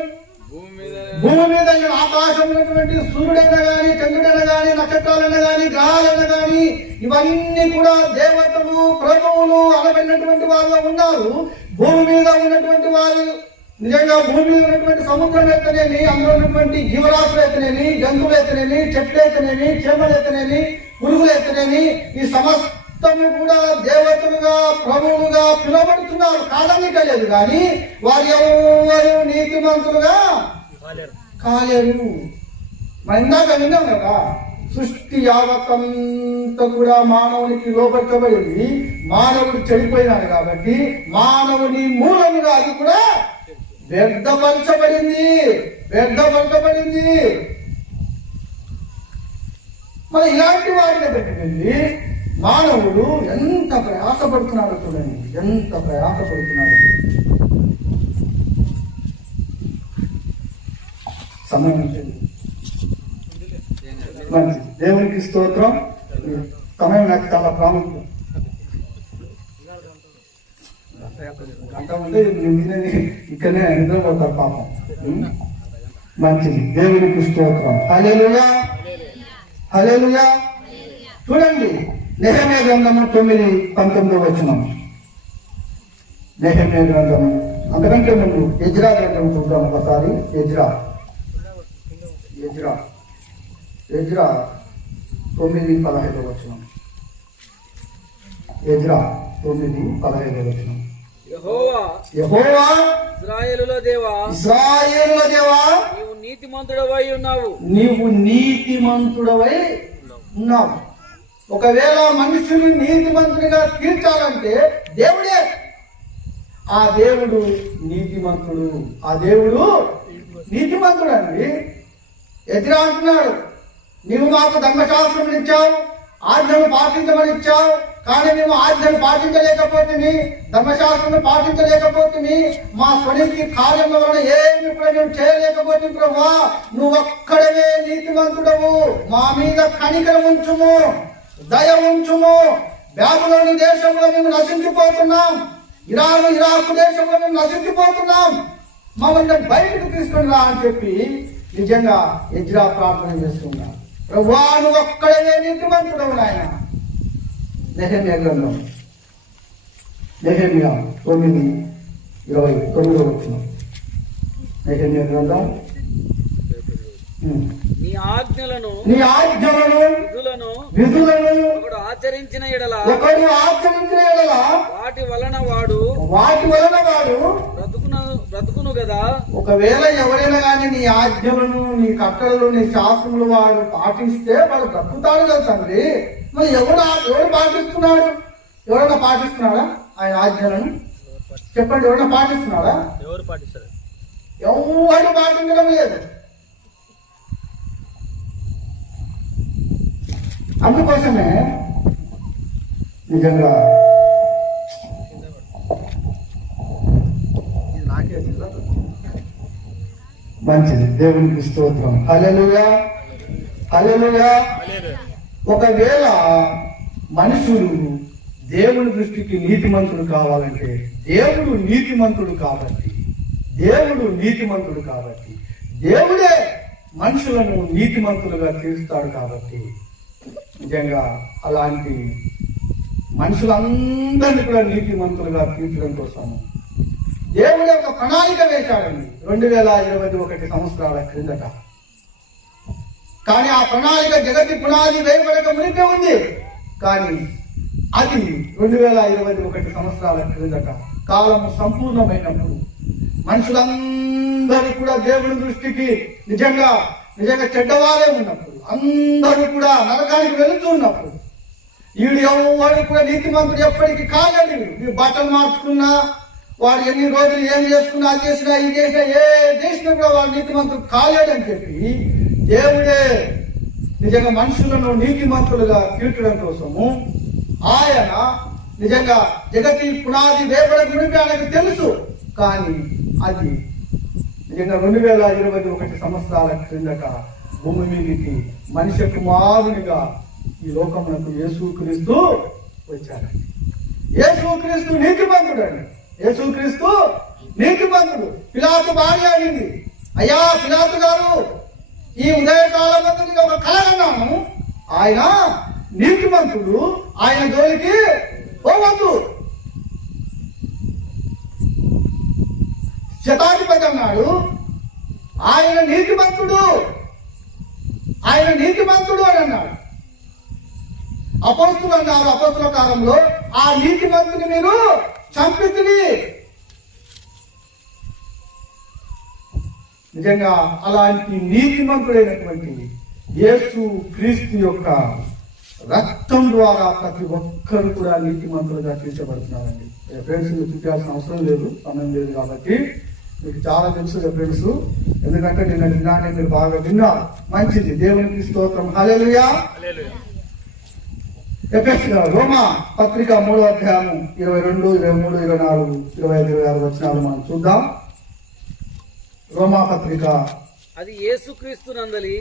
భూమి మీద ఆకాశం ఉన్నటువంటి సూర్యుడైనా గాని, చంద్రుడైనా గాని, నక్షత్రాలైనా గాని, గ్రహాలైనా గాని ఇవన్నీ కూడా దేవతలు, ప్రభువులు అనబడినటువంటి వాళ్ళు ఉన్నారు. భూమి మీద ఉన్నటువంటి వారు నిజంగా భూమి మీద ఉన్నటువంటి సముద్రం ఎత్తనేమి, అందులో ఉన్నటువంటి జీవరాశులు ఎత్తనేమి, జంతువులు ఎత్తనేమి, చెట్లు ఎత్తనేమి, చేమలు ఎత్తనేమి, పురుగులు ఎత్తనేమి ఈ సమస్తము కూడా దేవతలుగా, ప్రభువులుగా పిలువబడుతున్నారు. కాదని కలియదు. కానీ వారు ఎవరు నీతిమంతులుగా కాలేరు. మరి ఇందాక విన్నాం కదా, సృష్టి యావత్తంతా కూడా మానవునికి లోపరచబడింది. మానవుడు చెడిపోయినాడు కాబట్టి మానవుని మూలముగా అది కూడా వ్యర్థపరచబడింది. మరి ఇలాంటి వాటిని పెట్టుకుంది మానవుడు ఎంత ప్రయాసపడుతున్నాడు చూడండి, ఎంత ప్రయాసపడుతున్నాడు. సమయం ఉంటుంది. మంచి దేవునికి స్తోత్రం. సమయం నాకు చాలా ప్రాముఖ్యం. గంట ఉంటే ఇక్కడనే నిద్రపోతారు పాపం. మంచిది, దేవునికి స్తోత్రం. హల్లెలూయా, హల్లెలూయా. చూడండి, నెహెమ్యా గ్రంథము 9:19 వచనం. నెహెమ్యా గ్రంథము అంతకంటే ముందు ఎజ్రా గ్రంథం చూద్దాం ఒకసారి. ఎజ్రా 9:15 వచనం. ఎజ్రా 9:15 వచనం. యెహోవా ఇశ్రాయేలుల దేవా, నీవు నీతిమంతుడవై ఉన్నావు. ఒకవేళ మనుషుని నీతిమంతుడిగా తీర్చాలంటే దేవుడే. ఆ దేవుడు నీతిమంతుడు. అండి. ఎదురా అంటున్నాడు, నీవు మాకు ధర్మశాస్త్రం ఇచ్చావు, ఆజ్ఞను పాటించమని ఇచ్చావు. కానీ మేము ఆజ్ఞను పాటించలేకపోతుంది, ధర్మశాస్త్రం పాటించలేకపోతుంది, మా స్వనికి కార్యముల వలన ఏమి ప్రయోజనం చేయలేకపోతుంది. ప్రభువా, నువ్వు ఒక్కడవే నీతిమంతుడవు. మా మీద కనికరం ఉంచుము, దయ ఉంచుము. బాబిలోను దేశంలో మేము నశించిపోతున్నాం, ఇరాకు దేశంలో మేము నశించిపోతున్నాం, మమ్మల్ని బయటకు తీసుకుని రా అని చెప్పి నిజంగా ఎజ్రా ప్రార్థన చేస్తున్నాడు. ప్రభువా, నువ్వు ఒక్కడవే నీతిమంతుడవు నాయన. నెహెమ్యా గ్రంథం 9:29 వచనం. నెహెమ్యా గ్రంథం. నీ ఆజ్ఞలను విధులను ఒకడు ఆచరించిన ఎడల వాటి వలన వాడు బ్రతుకును కదా. ఒకవేళ ఎవరైనా కానీ నీ ఆజ్ఞలను, నీ కట్టడలు, నీ శాస్త్రములు వాడు పాటిస్తే వాడు బ్రతుకుతాడు కదా తండ్రి. మరి ఎవడు పాటిస్తున్నాడు? ఎవరైనా పాటిస్తున్నాడా ఆయన ఆజ్ఞలను? చెప్పండి, ఎవరైనా పాటిస్తున్నాడా? ఎవరు పాటిస్తారు? ఎవరు పాటించడం లేదు. అందుకోసమే నిజంగా మంచిది. దేవునికి స్తోత్రం. హల్లెలూయా, హల్లెలూయా. ఒకవేళ మనుషులు దేవుని దృష్టికి నీతిమంతుడు కావాలంటే దేవుడు నీతిమంతుడు కాబట్టి దేవుడే మనుషులను నీతిమంతులుగా తీరుస్తాడు కాబట్టి నిజంగా అలాంటి మనుషులందరినీ కూడా నీతిమంతులుగా తీర్చడం కోసం దేవుడే ఒక ప్రణాళిక వేశాడండి 2021 సంవత్సరాల క్రిందట. కానీ ఆ ప్రణాళిక జగతి పునాది వేయబడక మునిపే ఉంది. కానీ అది 2021 సంవత్సరాల క్రిందట కాలము సంపూర్ణమైనప్పుడు మనుషులందరూ కూడా దేవుని దృష్టికి నిజంగా చెడ్డవారే ఉన్నప్పుడు, అందరూ కూడా నరకానికి వెళుతూ ఉన్నప్పుడు, వీడు ఎవరు కూడా నీతిమంతుడు ఎప్పటికీ కాలేడు. వీడు బట్టలు మార్చుకున్నా, వాడు ఎన్ని రోజులు ఏం చేసుకున్నా, అది చేసినా, ఇది చేసినా, ఏ చేసినా కూడా వాడు నీతిమంతుడు కాలేడని చెప్పి దేవుడే నిజంగా మనుషులను నీతిమంతులుగా తీర్చడం కోసము ఆయన నిజంగా జగతి పునాది వేపడం గురించి ఆయనకు తెలుసు. కానీ అది నిజంగా 2021 సంవత్సరాల క్రిందట భూమి మీదకి మనిషి కుమారునిగా ఈ లోకమునకు యేసుక్రీస్తు వచ్చాడు. యేసుక్రీస్తు నీతిమంతుడు అండి. యేసుక్రీస్తు నీతిమంతుడు. పిలాతు భార్య అడిగింది, అయ్యా పిలాతు గారు, ఈ ఉదయకాలం ఒక కలగన్నాను, ఆయన నీతిమంతుడు, ఆయన జోలికి పోవద్దు. శతాధిపతి అన్నాడు, ఆయన నీతిమంతుడు అని అన్నాడు. అపోస్తులు అన్నారు అపోస్తుల కాలంలో, ఆ నీతిమంతుని మీరు చంపితిని. నిజంగా అలాంటి నీతిమంతుడైనటువంటి యేసు క్రీస్తు యొక్క రక్తం ద్వారా ప్రతి ఒక్కరు కూడా నీతిమంతులుగా తీర్చబడుతున్నారండి. ఫ్రెండ్స్ చూపించాల్సిన అవసరం లేదు, సమయం లేదు కాబట్టి మీకు చాలా తెలుసు ఫ్రెండ్స్. ఎందుకంటే నిన్ననే మీరు బాగా విన్నారు. మంచిది, దేవునికి స్తోత్రం. హల్లెలూయా. రోమా పత్రిక 3వ అధ్యాయం 22, 23, 24, 25, 26 వచనాలు మనం చూద్దాం. రోమా పత్రిక. అది యేసుక్రీస్తు నందలి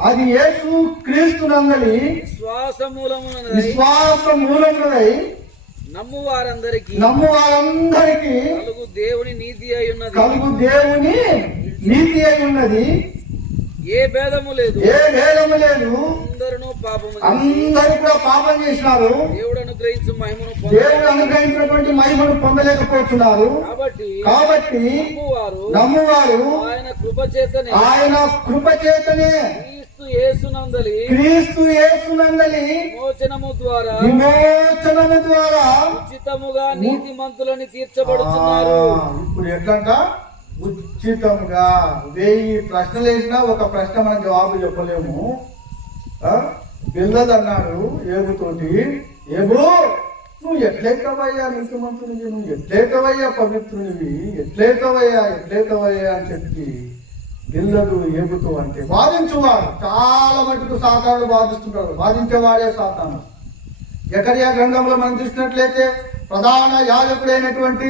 విశ్వాస మూలమునై నమ్ము వారందరికి కలుగు దేవుని నీతి అయి ఉన్నది. ఏ భేదము లేదు. అందరూ కూడా పాపం చేసినారు. దేవుడు అనుగ్రహించినటువంటి మహిమను పొందలేకపోతున్నారు. కాబట్టి నమ్మువారు ఆయన కృప చేతనే క్రీస్తు యేసునందలి విమోచనము ద్వారా ఉచితముగా నీతిమంతులని తీర్చబడుతున్నారు. ఇప్పుడు ఎట్లంట? ఉచితంగా 1000 ప్రశ్నలు వేసినా ఒక ప్రశ్న మనం జవాబు చెప్పలేము. పిల్లలు అన్నాడు ఏబుతోటి, ఏబు నువ్వు ఎట్లయితవయ్యా నీతిమంతునివి, నువ్వు ఎట్లయితవయ్యా పవిత్రునివి, ఎట్లయితవయ్యా అని చెప్పి పిల్లలు ఏబుతూ అంటే వాదించువాడు. చాలా మటుకు సాతాను వాదిస్తుంటాడు. వాదించేవాడే సాతాను. జకర్యా గ్రంథంలో మనం చూసినట్లయితే ప్రధాన యాజకుడైనటువంటి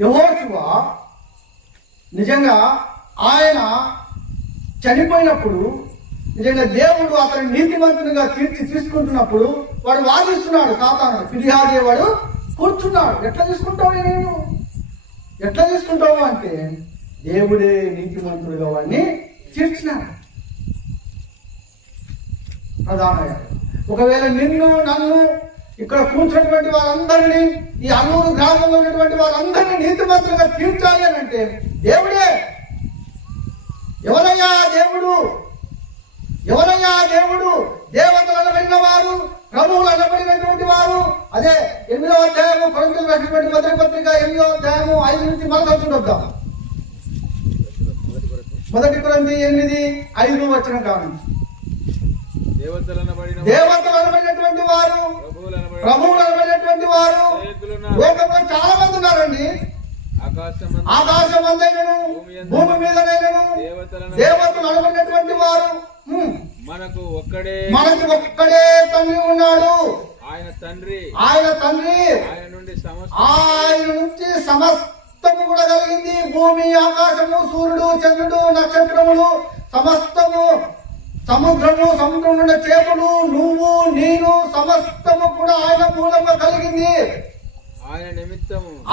యెహోషువ నిజంగా ఆయన చనిపోయినప్పుడు నిజంగా దేవుడు అతని నీతిమంతునిగా తీసుకుంటున్నప్పుడు వాడు వాదిస్తున్నాడు. సాతాను ఫిర్యాదు వాడు కూర్చున్నాడు. ఎట్లా తీసుకుంటావు అంటే దేవుడే నీతిమంతుడుగా వాడిని తీర్చినాడు. ప్రధాన ఒకవేళ నిన్ను నన్ను ఇక్కడ కూర్చున్నటువంటి వారందరినీ, ఈ అన్నూరు గ్రామంలో ఉన్నటువంటి వారందరినీ నీతిమంతులుగా తీర్చాలి అని అంటే దేవుడే. ఎవరయ్యా దేవుడు? దేవతలు అనబడిన వారు, ప్రభువులు అనబడినటువంటి వారు, అదే 8వ అధ్యాయము కొరింథీయులకు రాసినటువంటి మొదటి పత్రిక 8వ అధ్యాయము 5 నుంచి మనం చదువుకుంటాం. మొదటి కొరింథీ 8:5 వచనం కాదు. దేవతలు అనబడినటువంటి వారు, ప్రభువులు అనబడినటువంటి వారు లోకంలో చాలా మంది ఉన్నారండి. ఆకాశం అందైనను భూమి మీదనైనను దేవతలు అనబడినటువంటి వారు. మనకు ఒక్కడే తండ్రి ఉన్నాడు. ఆయన తండ్రి ఆయన నుంచి సమస్తము కూడా కలిగింది. భూమి, ఆకాశము, సూర్యుడు, చంద్రుడు, నక్షత్రములు, సమస్తము, సముద్రము, సముద్రం నుండి చేపలు, నువ్వు, నేను, సమస్తము కూడా ఆయన మూలంగా కలిగింది.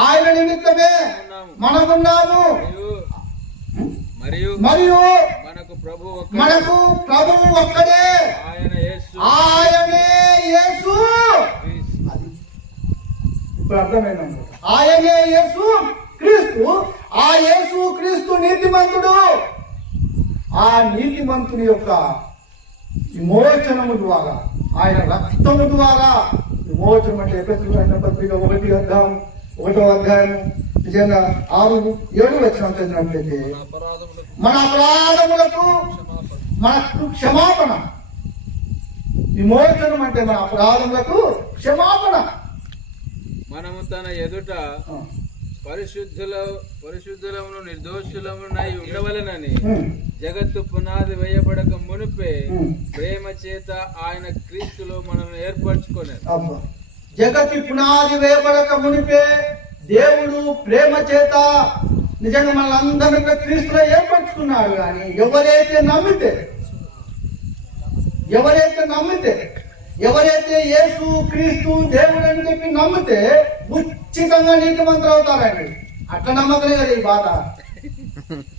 ఆయన నిమిత్తమే మనకున్నాము. మరియు మనకు ప్రభువు ఒక్కడే, ఆయనే యేసు. ఇప్పుడు అర్థమైందండి. ఆయనే యేసు క్రీస్తు. ఆ యేసు క్రీస్తు నీతిమంతుడు. ఆ నీతిమంతుని యొక్క విమోచనము ద్వారా, ఆయన రక్తము ద్వారా విమోచనం అంటే ఎఫెసీయులకు రాసిన పత్రిక 1వ అధ్యాయము నిజంగా 6-7 వచనం చదివినట్లయితే మన అపరాధములకు మనకు క్షమాపణ. విమోచనం అంటే మన అపరాధములకు క్షమాపణ. మనము తన ఎదుట పరిశుద్ధులమును నిర్దోషులమునై ఉండవలెనని జగత్తు పునాది వేయబడక మునిపే ప్రేమ చేత ఆయన క్రీస్తులో మనల్ని ఏర్పరచుకున్నారు. జగత్తు పునాది వేయబడక మునిపే దేవుడు ప్రేమ చేత నిజంగా మనల్ని క్రీస్తులో ఏర్పరచుకున్నాడు. కానీ ఎవరైతే యేసు క్రీస్తు దేవుడు అని చెప్పి నమ్మితే ఉచితంగా నీతిమంతులు అవుతారండి. అట్లా నమ్మకనే కదా ఈ బాధ.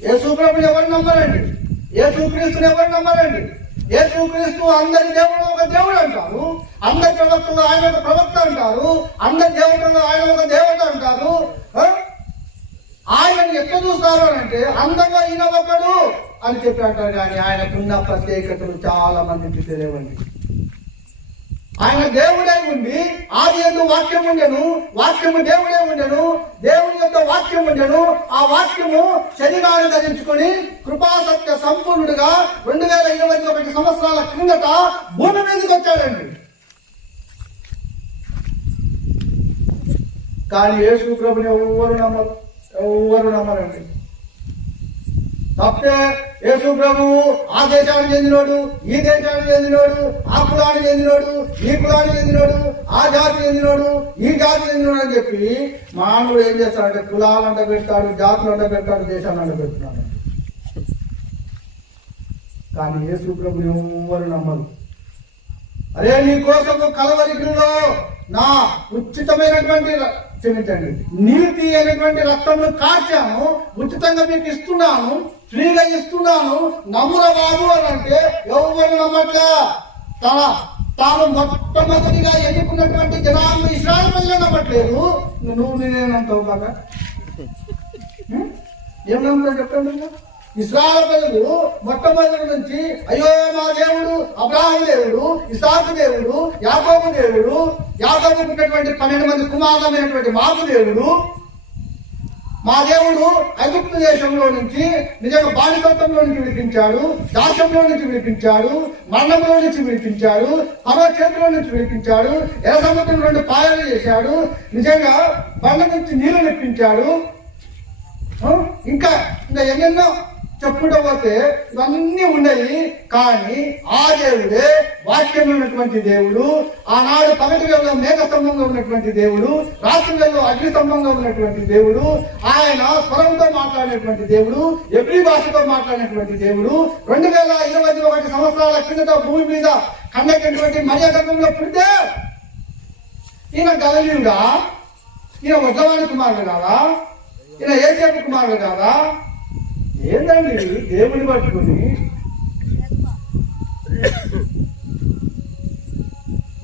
యేసు ప్రభుని ఎవరు నమ్మరండి, యేసు క్రీస్తుని ఎవరు నమ్మరండి. యేసు క్రీస్తు అందరి దేవుడు ఒక దేవుడు అంటారు, అందరి ప్రవక్తలు ఆయన ఒక ప్రవక్త అంటారు, అందరి దేవతలు ఆయన ఒక దేవత అంటారు. ఆయనను ఎట్లా చూస్తారు అని అంటే అందంగా ఈయన ఒకడు అని చెప్పి అంటారు. కానీ ఆయనకున్న ప్రత్యేకతలు చాలా మందికి తెలియవండి. ఆయన దేవుడే ఉండి ఆది యందు వాక్యం ఉండెను, వాక్యము దేవుడే ఉండెను, దేవుని యొక్క వాక్యం ఉండెను. ఆ వాక్యము శరీరాన్ని ధరించుకొని కృపాసత్య సంపూర్ణుడుగా 2021 సంవత్సరాల క్రిందట భూమి మీదకి వచ్చాడండి. కానీ యేసు ప్రభుని ఎవరు నమ్మరండి. తప్పే. యేసు ప్రభువు ఆ దేశానికి చెందినోడు, ఈ దేశానికి చెందినోడు, ఆ కులానికి చెందినోడు, ఈ కులానికి చెందినోడు, ఆ జాతి చెందినోడు, ఈ జాతి చెందినోడు అని చెప్పి మానవుడు ఏం చేస్తాడంటే కులాలు అంట పెడతాడు, జాతులు అంట పెడతాడు, దేశాలు అంట పెడుతున్నాడు. కానీ యేసు ప్రభుని ఎవరు నమ్మరు. అరే నీ కోసము కలవరిలో నా ఉచితమైనటువంటి క్షమించండి నీతి అయినటువంటి రక్తంలో కాచాను, ఉచితంగా మీకు ఇస్తున్నాను, ఫ్రీగా ఇస్తున్నాను, నమ్ముల బాబు అని అంటే ఎవరు నమ్మట్లే. తాను మొట్టమొదటిగా ఎన్నుకున్నటువంటి జనాన్ని ఇశ్రాయేలు ప్రజలు నమ్మట్లేదు. నువ్వు నేనేనంటావు బాగా ఏం నమ్ముతావు చెప్పండి. ఇశ్రాయేలు ప్రజలు మొట్టమొదటి నుంచి అయ్యో మా దేవుడు అబ్రాహాము దేవుడు, ఇసాకు దేవుడు, యాకోబు దేవుడు, యాకోబుకు ఉన్నటువంటి 12 మంది కుమారులమైనటువంటి మాకు దేవుడు, మా దేవుడు ఐగుప్తు దేశంలో నుంచి నిజంగా బానిసత్వంలో నుంచి విడిపించాడు, దాస్యంలో నుంచి విడిపించాడు, మరణంలో నుంచి విడిపించాడు, పరవ చేతిలో నుంచి విడిపించాడు, ఎర్ర సముద్రం 2 పాయలు చేశాడు, నిజంగా బండ నుంచి నీళ్లు నిప్పించాడు. ఇంకా ఎన్నెన్నో చెప్పుకుంటూ పోతే ఇవన్నీ ఉన్నాయి. కానీ ఆ దేవుడే వాక్యం ఉన్నటువంటి దేవుడు, ఆనాడు పగటి వేళలో మేఘస్తంభంగా ఉన్నటువంటి దేవుడు, రాత్రి వేళలో అగ్నిస్తంభంగా ఉన్నటువంటి దేవుడు, ఆయన స్వరంతో మాట్లాడినటువంటి దేవుడు, ఎబ్రీ భాషతో మాట్లాడినటువంటి దేవుడు, 2021 సంవత్సరాల కిందట భూమి మీద కన్నటువంటి మరియ గర్భంలో పుడితే ఈయన గలలీయుడా, ఈయన వడ్లవాణి కుమారుడు కాదా, ఈయన యేసేపు కుమారుడు కాదా? ఏందండి దేవుని పట్టుకుని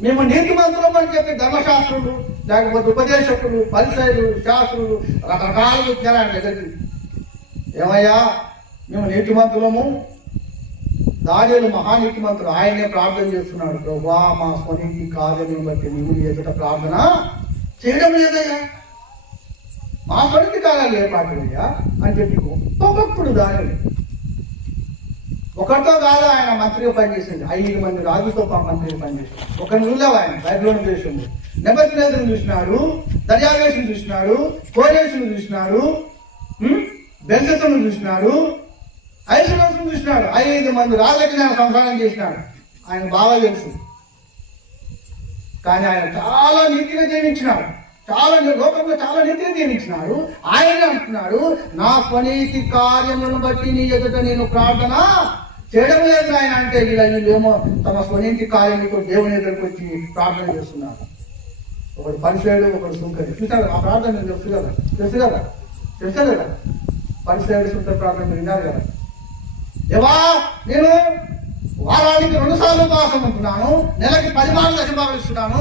మేము నీతిమంతులం అని చెప్పి ధర్మశాస్త్రులు లేకపోతే ఉపదేశకులు, పరిసయులు, శాస్త్రులు రకరకాల జ్ఞానాన్ని దగ్గరికి ఏమయ్యా మేము నీతిమంతులము, దానియేలు మహానీతిమంతుడు, ఆయనే ప్రార్థన చేస్తున్నాడు, ప్రభువా మా స్వనీతి కార్యములను బట్టి నీవు నీ ఎదుట ప్రార్థన చేయడం లేదయ్యా, మా స్వనీతి కార్యాలు ఏర్పాటుయ్యా అని చెప్పి గొప్ప భక్తుడు దానియేలు. ఒకరితో కాదు ఆయన మంత్రిగా పనిచేసింది, 5 మంది రాజుతో మంత్రిగా పనిచేసింది. ఒకరిని చూడలేవు ఆయన, బైబిల్లోని దేశంలో నెబుకద్నెజరుని చూసినాడు, దర్యావేషుని చూసినాడు, కోరేషుని చూసినాడు, బెల్షస్సరుని చూసినాడు, ఐశ్వర్యను చూసినాడు. 5 మంది రాజులకి నేను సంసారం చేసినాడు, ఆయన బాగా తెలుసు. కానీ ఆయన చాలా నీతిగా జీవించినాడు, లోకంలో చాలా నీతిగా జీవించినాడు. ఆయన అంటున్నాడు, నా స్వనీతి కార్యములను బట్టి నీ ఎదుట నేను ప్రార్థన చేయడం లేదు ఆయన. అంటే వీళ్ళేమో తమ స్వనీతి కార్యములతో దేవుని ఎదురుకు వచ్చి ప్రార్థన చేస్తున్నారు. ఒకడు పరిసేయుడు, ఒకడు సుంకరి. చూసారు ఆ ప్రార్థన మీకు తెలుసు కదా పరిసేయుడు సుంకరి ప్రార్థన విన్నారు కదా. దేవా నేను వారానికి 2 సార్లు ఉపవాసం ఉంటున్నాను, నెలకి 10 మార్లు దశభాగం ఇస్తున్నాను.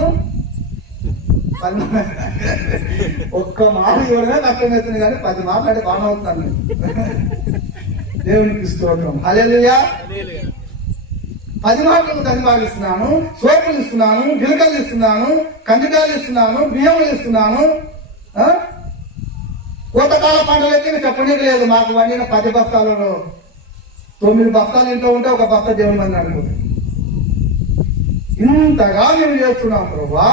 ఒక్క మాట ఇవ్వడమే కష్టమవుతుంది, కానీ 10 మార్లు అంటే బాగా అవుతాను నేను. దేవునికి స్తోత్రం, హల్లెలూయా. 10 మార్లు దశభాగం ఇస్తున్నాను, సోపులు ఇస్తున్నాను, గిలకలు ఇస్తున్నాను, కందికాయలు ఇస్తున్నాను, బియ్యములు ఇస్తున్నాను. కోతకాల పంటలు అయితే చెప్పనీకి లేదు. మాకు వండిన 10 బస్తాలలో 9 బస్తాలు ఇంట్లో ఉంటే 1 బస్తా దేవుని మంది అనుకుంటుంది. ఇంతగా మేము చేస్తున్నాం ప్రభువా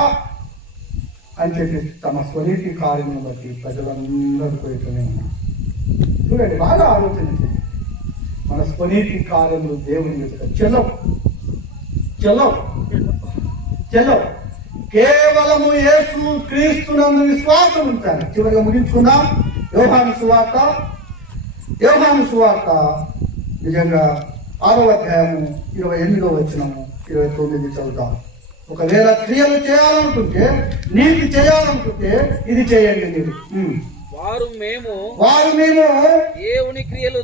అని చెప్పి తమ స్వనీతి కార్యములను బట్టి ప్రజలందరూ పోయితూనే ఉన్నారు. చూడండి, బాగా ఆలోచించండి. మన స్వనీతి కార్యములు దేవుని యొక్క చెల్లవు కేవలము యేసు క్రీస్తునందు విశ్వాసం ఉంచాలి. చివరిగా ముగించుకుందాం. యోహాను సువార్త నిజంగా 6వ అధ్యాయము 28వ వచనము 29 చదువుతాం. ఒకవేళ క్రియలు చేయాలనుకుంటే, నీతి చేయాలనుకుంటే ఇది చేయండి మీరు. వారు మేము దేవుని క్రియలు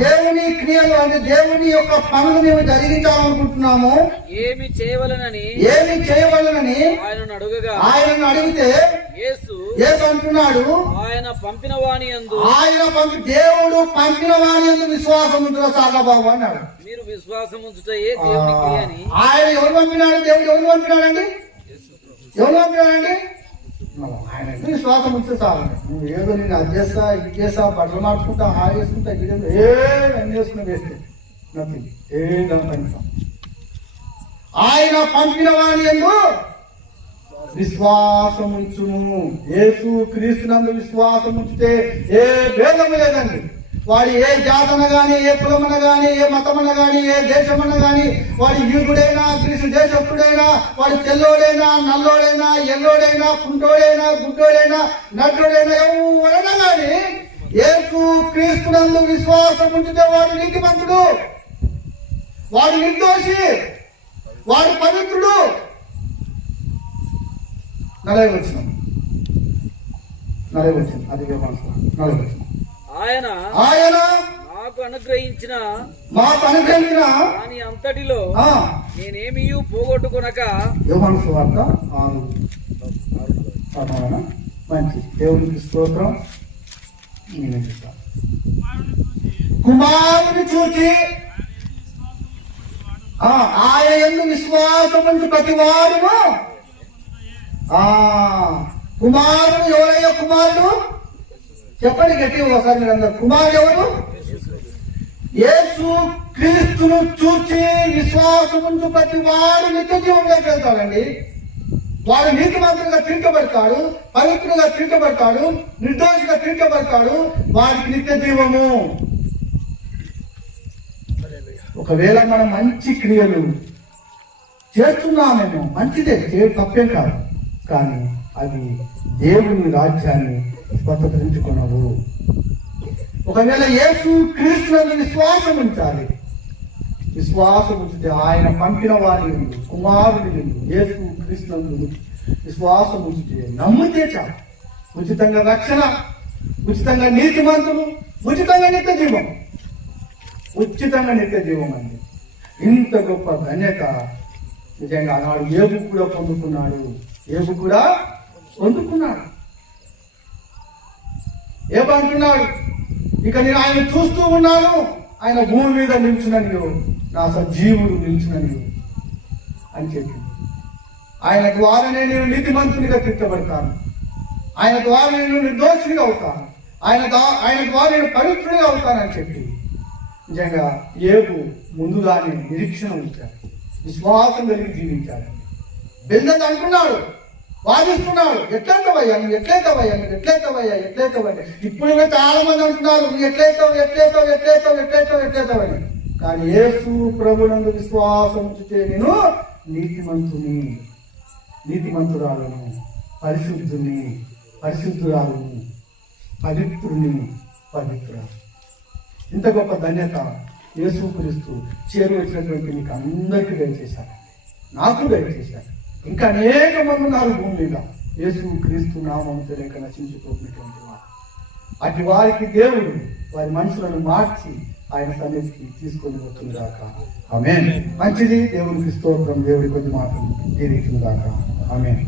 దేవుని క్రియలు అంటే దేవుని యొక్క పనులు మేము జరిగించాలనుకుంటున్నాము. ఏమి చేయవలనని ఆయనను అడిగితే యేసు అంటున్నాడు, దేవుడు పంపిన వాని యందు విశ్వాసం ఉంచుట చాలా బాబు అన్నాడు. మీరు విశ్వాసం ఉంచుటయే దేవుని క్రియ అని. ఆయన ఎవరు పంపినాడు? దేవుడు ఎవరు పంపినాడండి? ఆయన విశ్వాసం ఉంటే చాలు. నువ్వు ఏదో నేను అది చేస్తా, ఇది చేస్తా, బట్టలు మార్చుకుంటా, హాయి చేసుకుంటా, అన్ని చేసుకుని వేస్తే నథింగ్, ఏం. ఆయన పంపిన వాని యందు విశ్వాసం ఉంచుము. యేసు క్రీస్తునందు విశ్వాసం ఉంచితే ఏ భేదము లేదండి. వాడు ఏ జాతన గాని, ఏ కులమన గాని, ఏ మతమన గాని, ఏ దేశమన గాని, వాడు యూదుడైనా, గ్రీసు దేశస్థుడైనా, వాడు తెల్లోడైనా, నల్లోడైనా, ఎల్లోడైనా, కుంటోడైనా, గుడ్డోడైనా, నటుడైనా, ఎవరైనా గాని యేసు క్రీస్తునందు విశ్వాసం ఉంచితే వాడు నీతిమంతుడు, వాడు నిర్దోషి, వాడు పవిత్రుడు. 40 వచనం అది 40 వచనం. ఆయన మాకు అనుగ్రహించిన దాని అంతటిలో నేనేమీ పోగొట్టుకొనక. యోహాను సువార్త 6:6. మంచి, దేవునికి స్తోత్రం. కుమారుని చూచి ఆయన యందు విశ్వాసముంచు ప్రతివాడును. కుమారుడు ఎవరయ్యా? కుమారుడు చెప్పండి గట్టిగా ఒకసారి మీరందరూ. కుమారుడు ఎవరు? యేసు క్రీస్తును చూచి విశ్వాసముంచు ప్రతి వాడు నిత్య జీవంలోకి వెళ్తాడండి. వాడు నీతిమంతులుగా తీర్చబడతాడు, పవిత్రులుగా తీర్చబడతాడు, నిర్దోషిగా తీర్చబడతాడు. వాడికి నిత్య జీవము. ఒకవేళ మనం మంచి క్రియలు చేస్తున్నామేమో, మంచిదే, తప్పేం కాదు. కానీ అది దేవుని రాజ్యాన్ని స్వతంత్రించుకున్నావు. ఒకవేళ యేసు క్రీస్తునందు విశ్వాసం ఉంచాలి. విశ్వాసం ఉంచితే ఆయన పంపిన వారి కుమారుడి యేసు క్రీస్తునందు విశ్వాసం ఉంచితే, నమ్మితే చాలు. ఉచితంగా రక్షణ, ఉచితంగా నీతిమంతులు, ఉచితంగా నిత్య జీవం. అండి. ఇంత గొప్ప ధన్యత నిజంగా ఆనాడు ఏబు కూడా పొందుకున్నాడు. ఏబు అంటున్నాడు, ఇక నేను ఆయన చూస్తూ ఉన్నాను, ఆయన భూమి మీద నిల్చుననియో నా సజీవుడు నిల్చుననియో అని చెప్పి ఆయన ద్వారానే నేను నీతిమంతునిగా తీర్చబడతాను, ఆయన ద్వారా నేను నిర్దోషిగా అవుతాను, ఆయన ద్వారా నేను పవిత్రుడిగా అవుతానని చెప్పి నిజంగా యోబు ముందుగానే నిరీక్షణ ఉంచాడు, విశ్వాసం కలిగి జీవించాడు. బిల్దత్ అంటున్నాడు, వాదిస్తున్నాడు, ఎట్లయితవయ్యా నువ్వు, ఎట్లయితవయ్యా నువ్వు, ఎట్లయితవయ్యా. ఇప్పుడు కూడా చాలా మంది అంటున్నారు నువ్వు ఎట్లయితావు. కానీ యేసు ప్రభునందు విశ్వాసం ఉంచితే నేను నీతిమంతురాలను, పరిశుద్ధురాలను, పవిత్రురాలు. ఇంత గొప్ప ధన్యత యేసుక్రీస్తు చేరువచ్చినటువంటి మీకు అందరికీ దయచేశారు, నాకు దయచేశారు. ఇంకా అనేక మంది ఉన్నారు భూమి మీద యేసుక్రీస్తు నామం తెలియక నశించిపోతున్నటువంటి వారు. అటు వారికి దేవుడు వారి మనసులను మార్చి ఆయన సన్నిధికి తీసుకొని వస్తుందాక ఆమేన్. మంచిది, దేవునికి స్తోత్రం. దేవుడి కొద్ది మాటలు దీవించుగాక. ఆమేన్.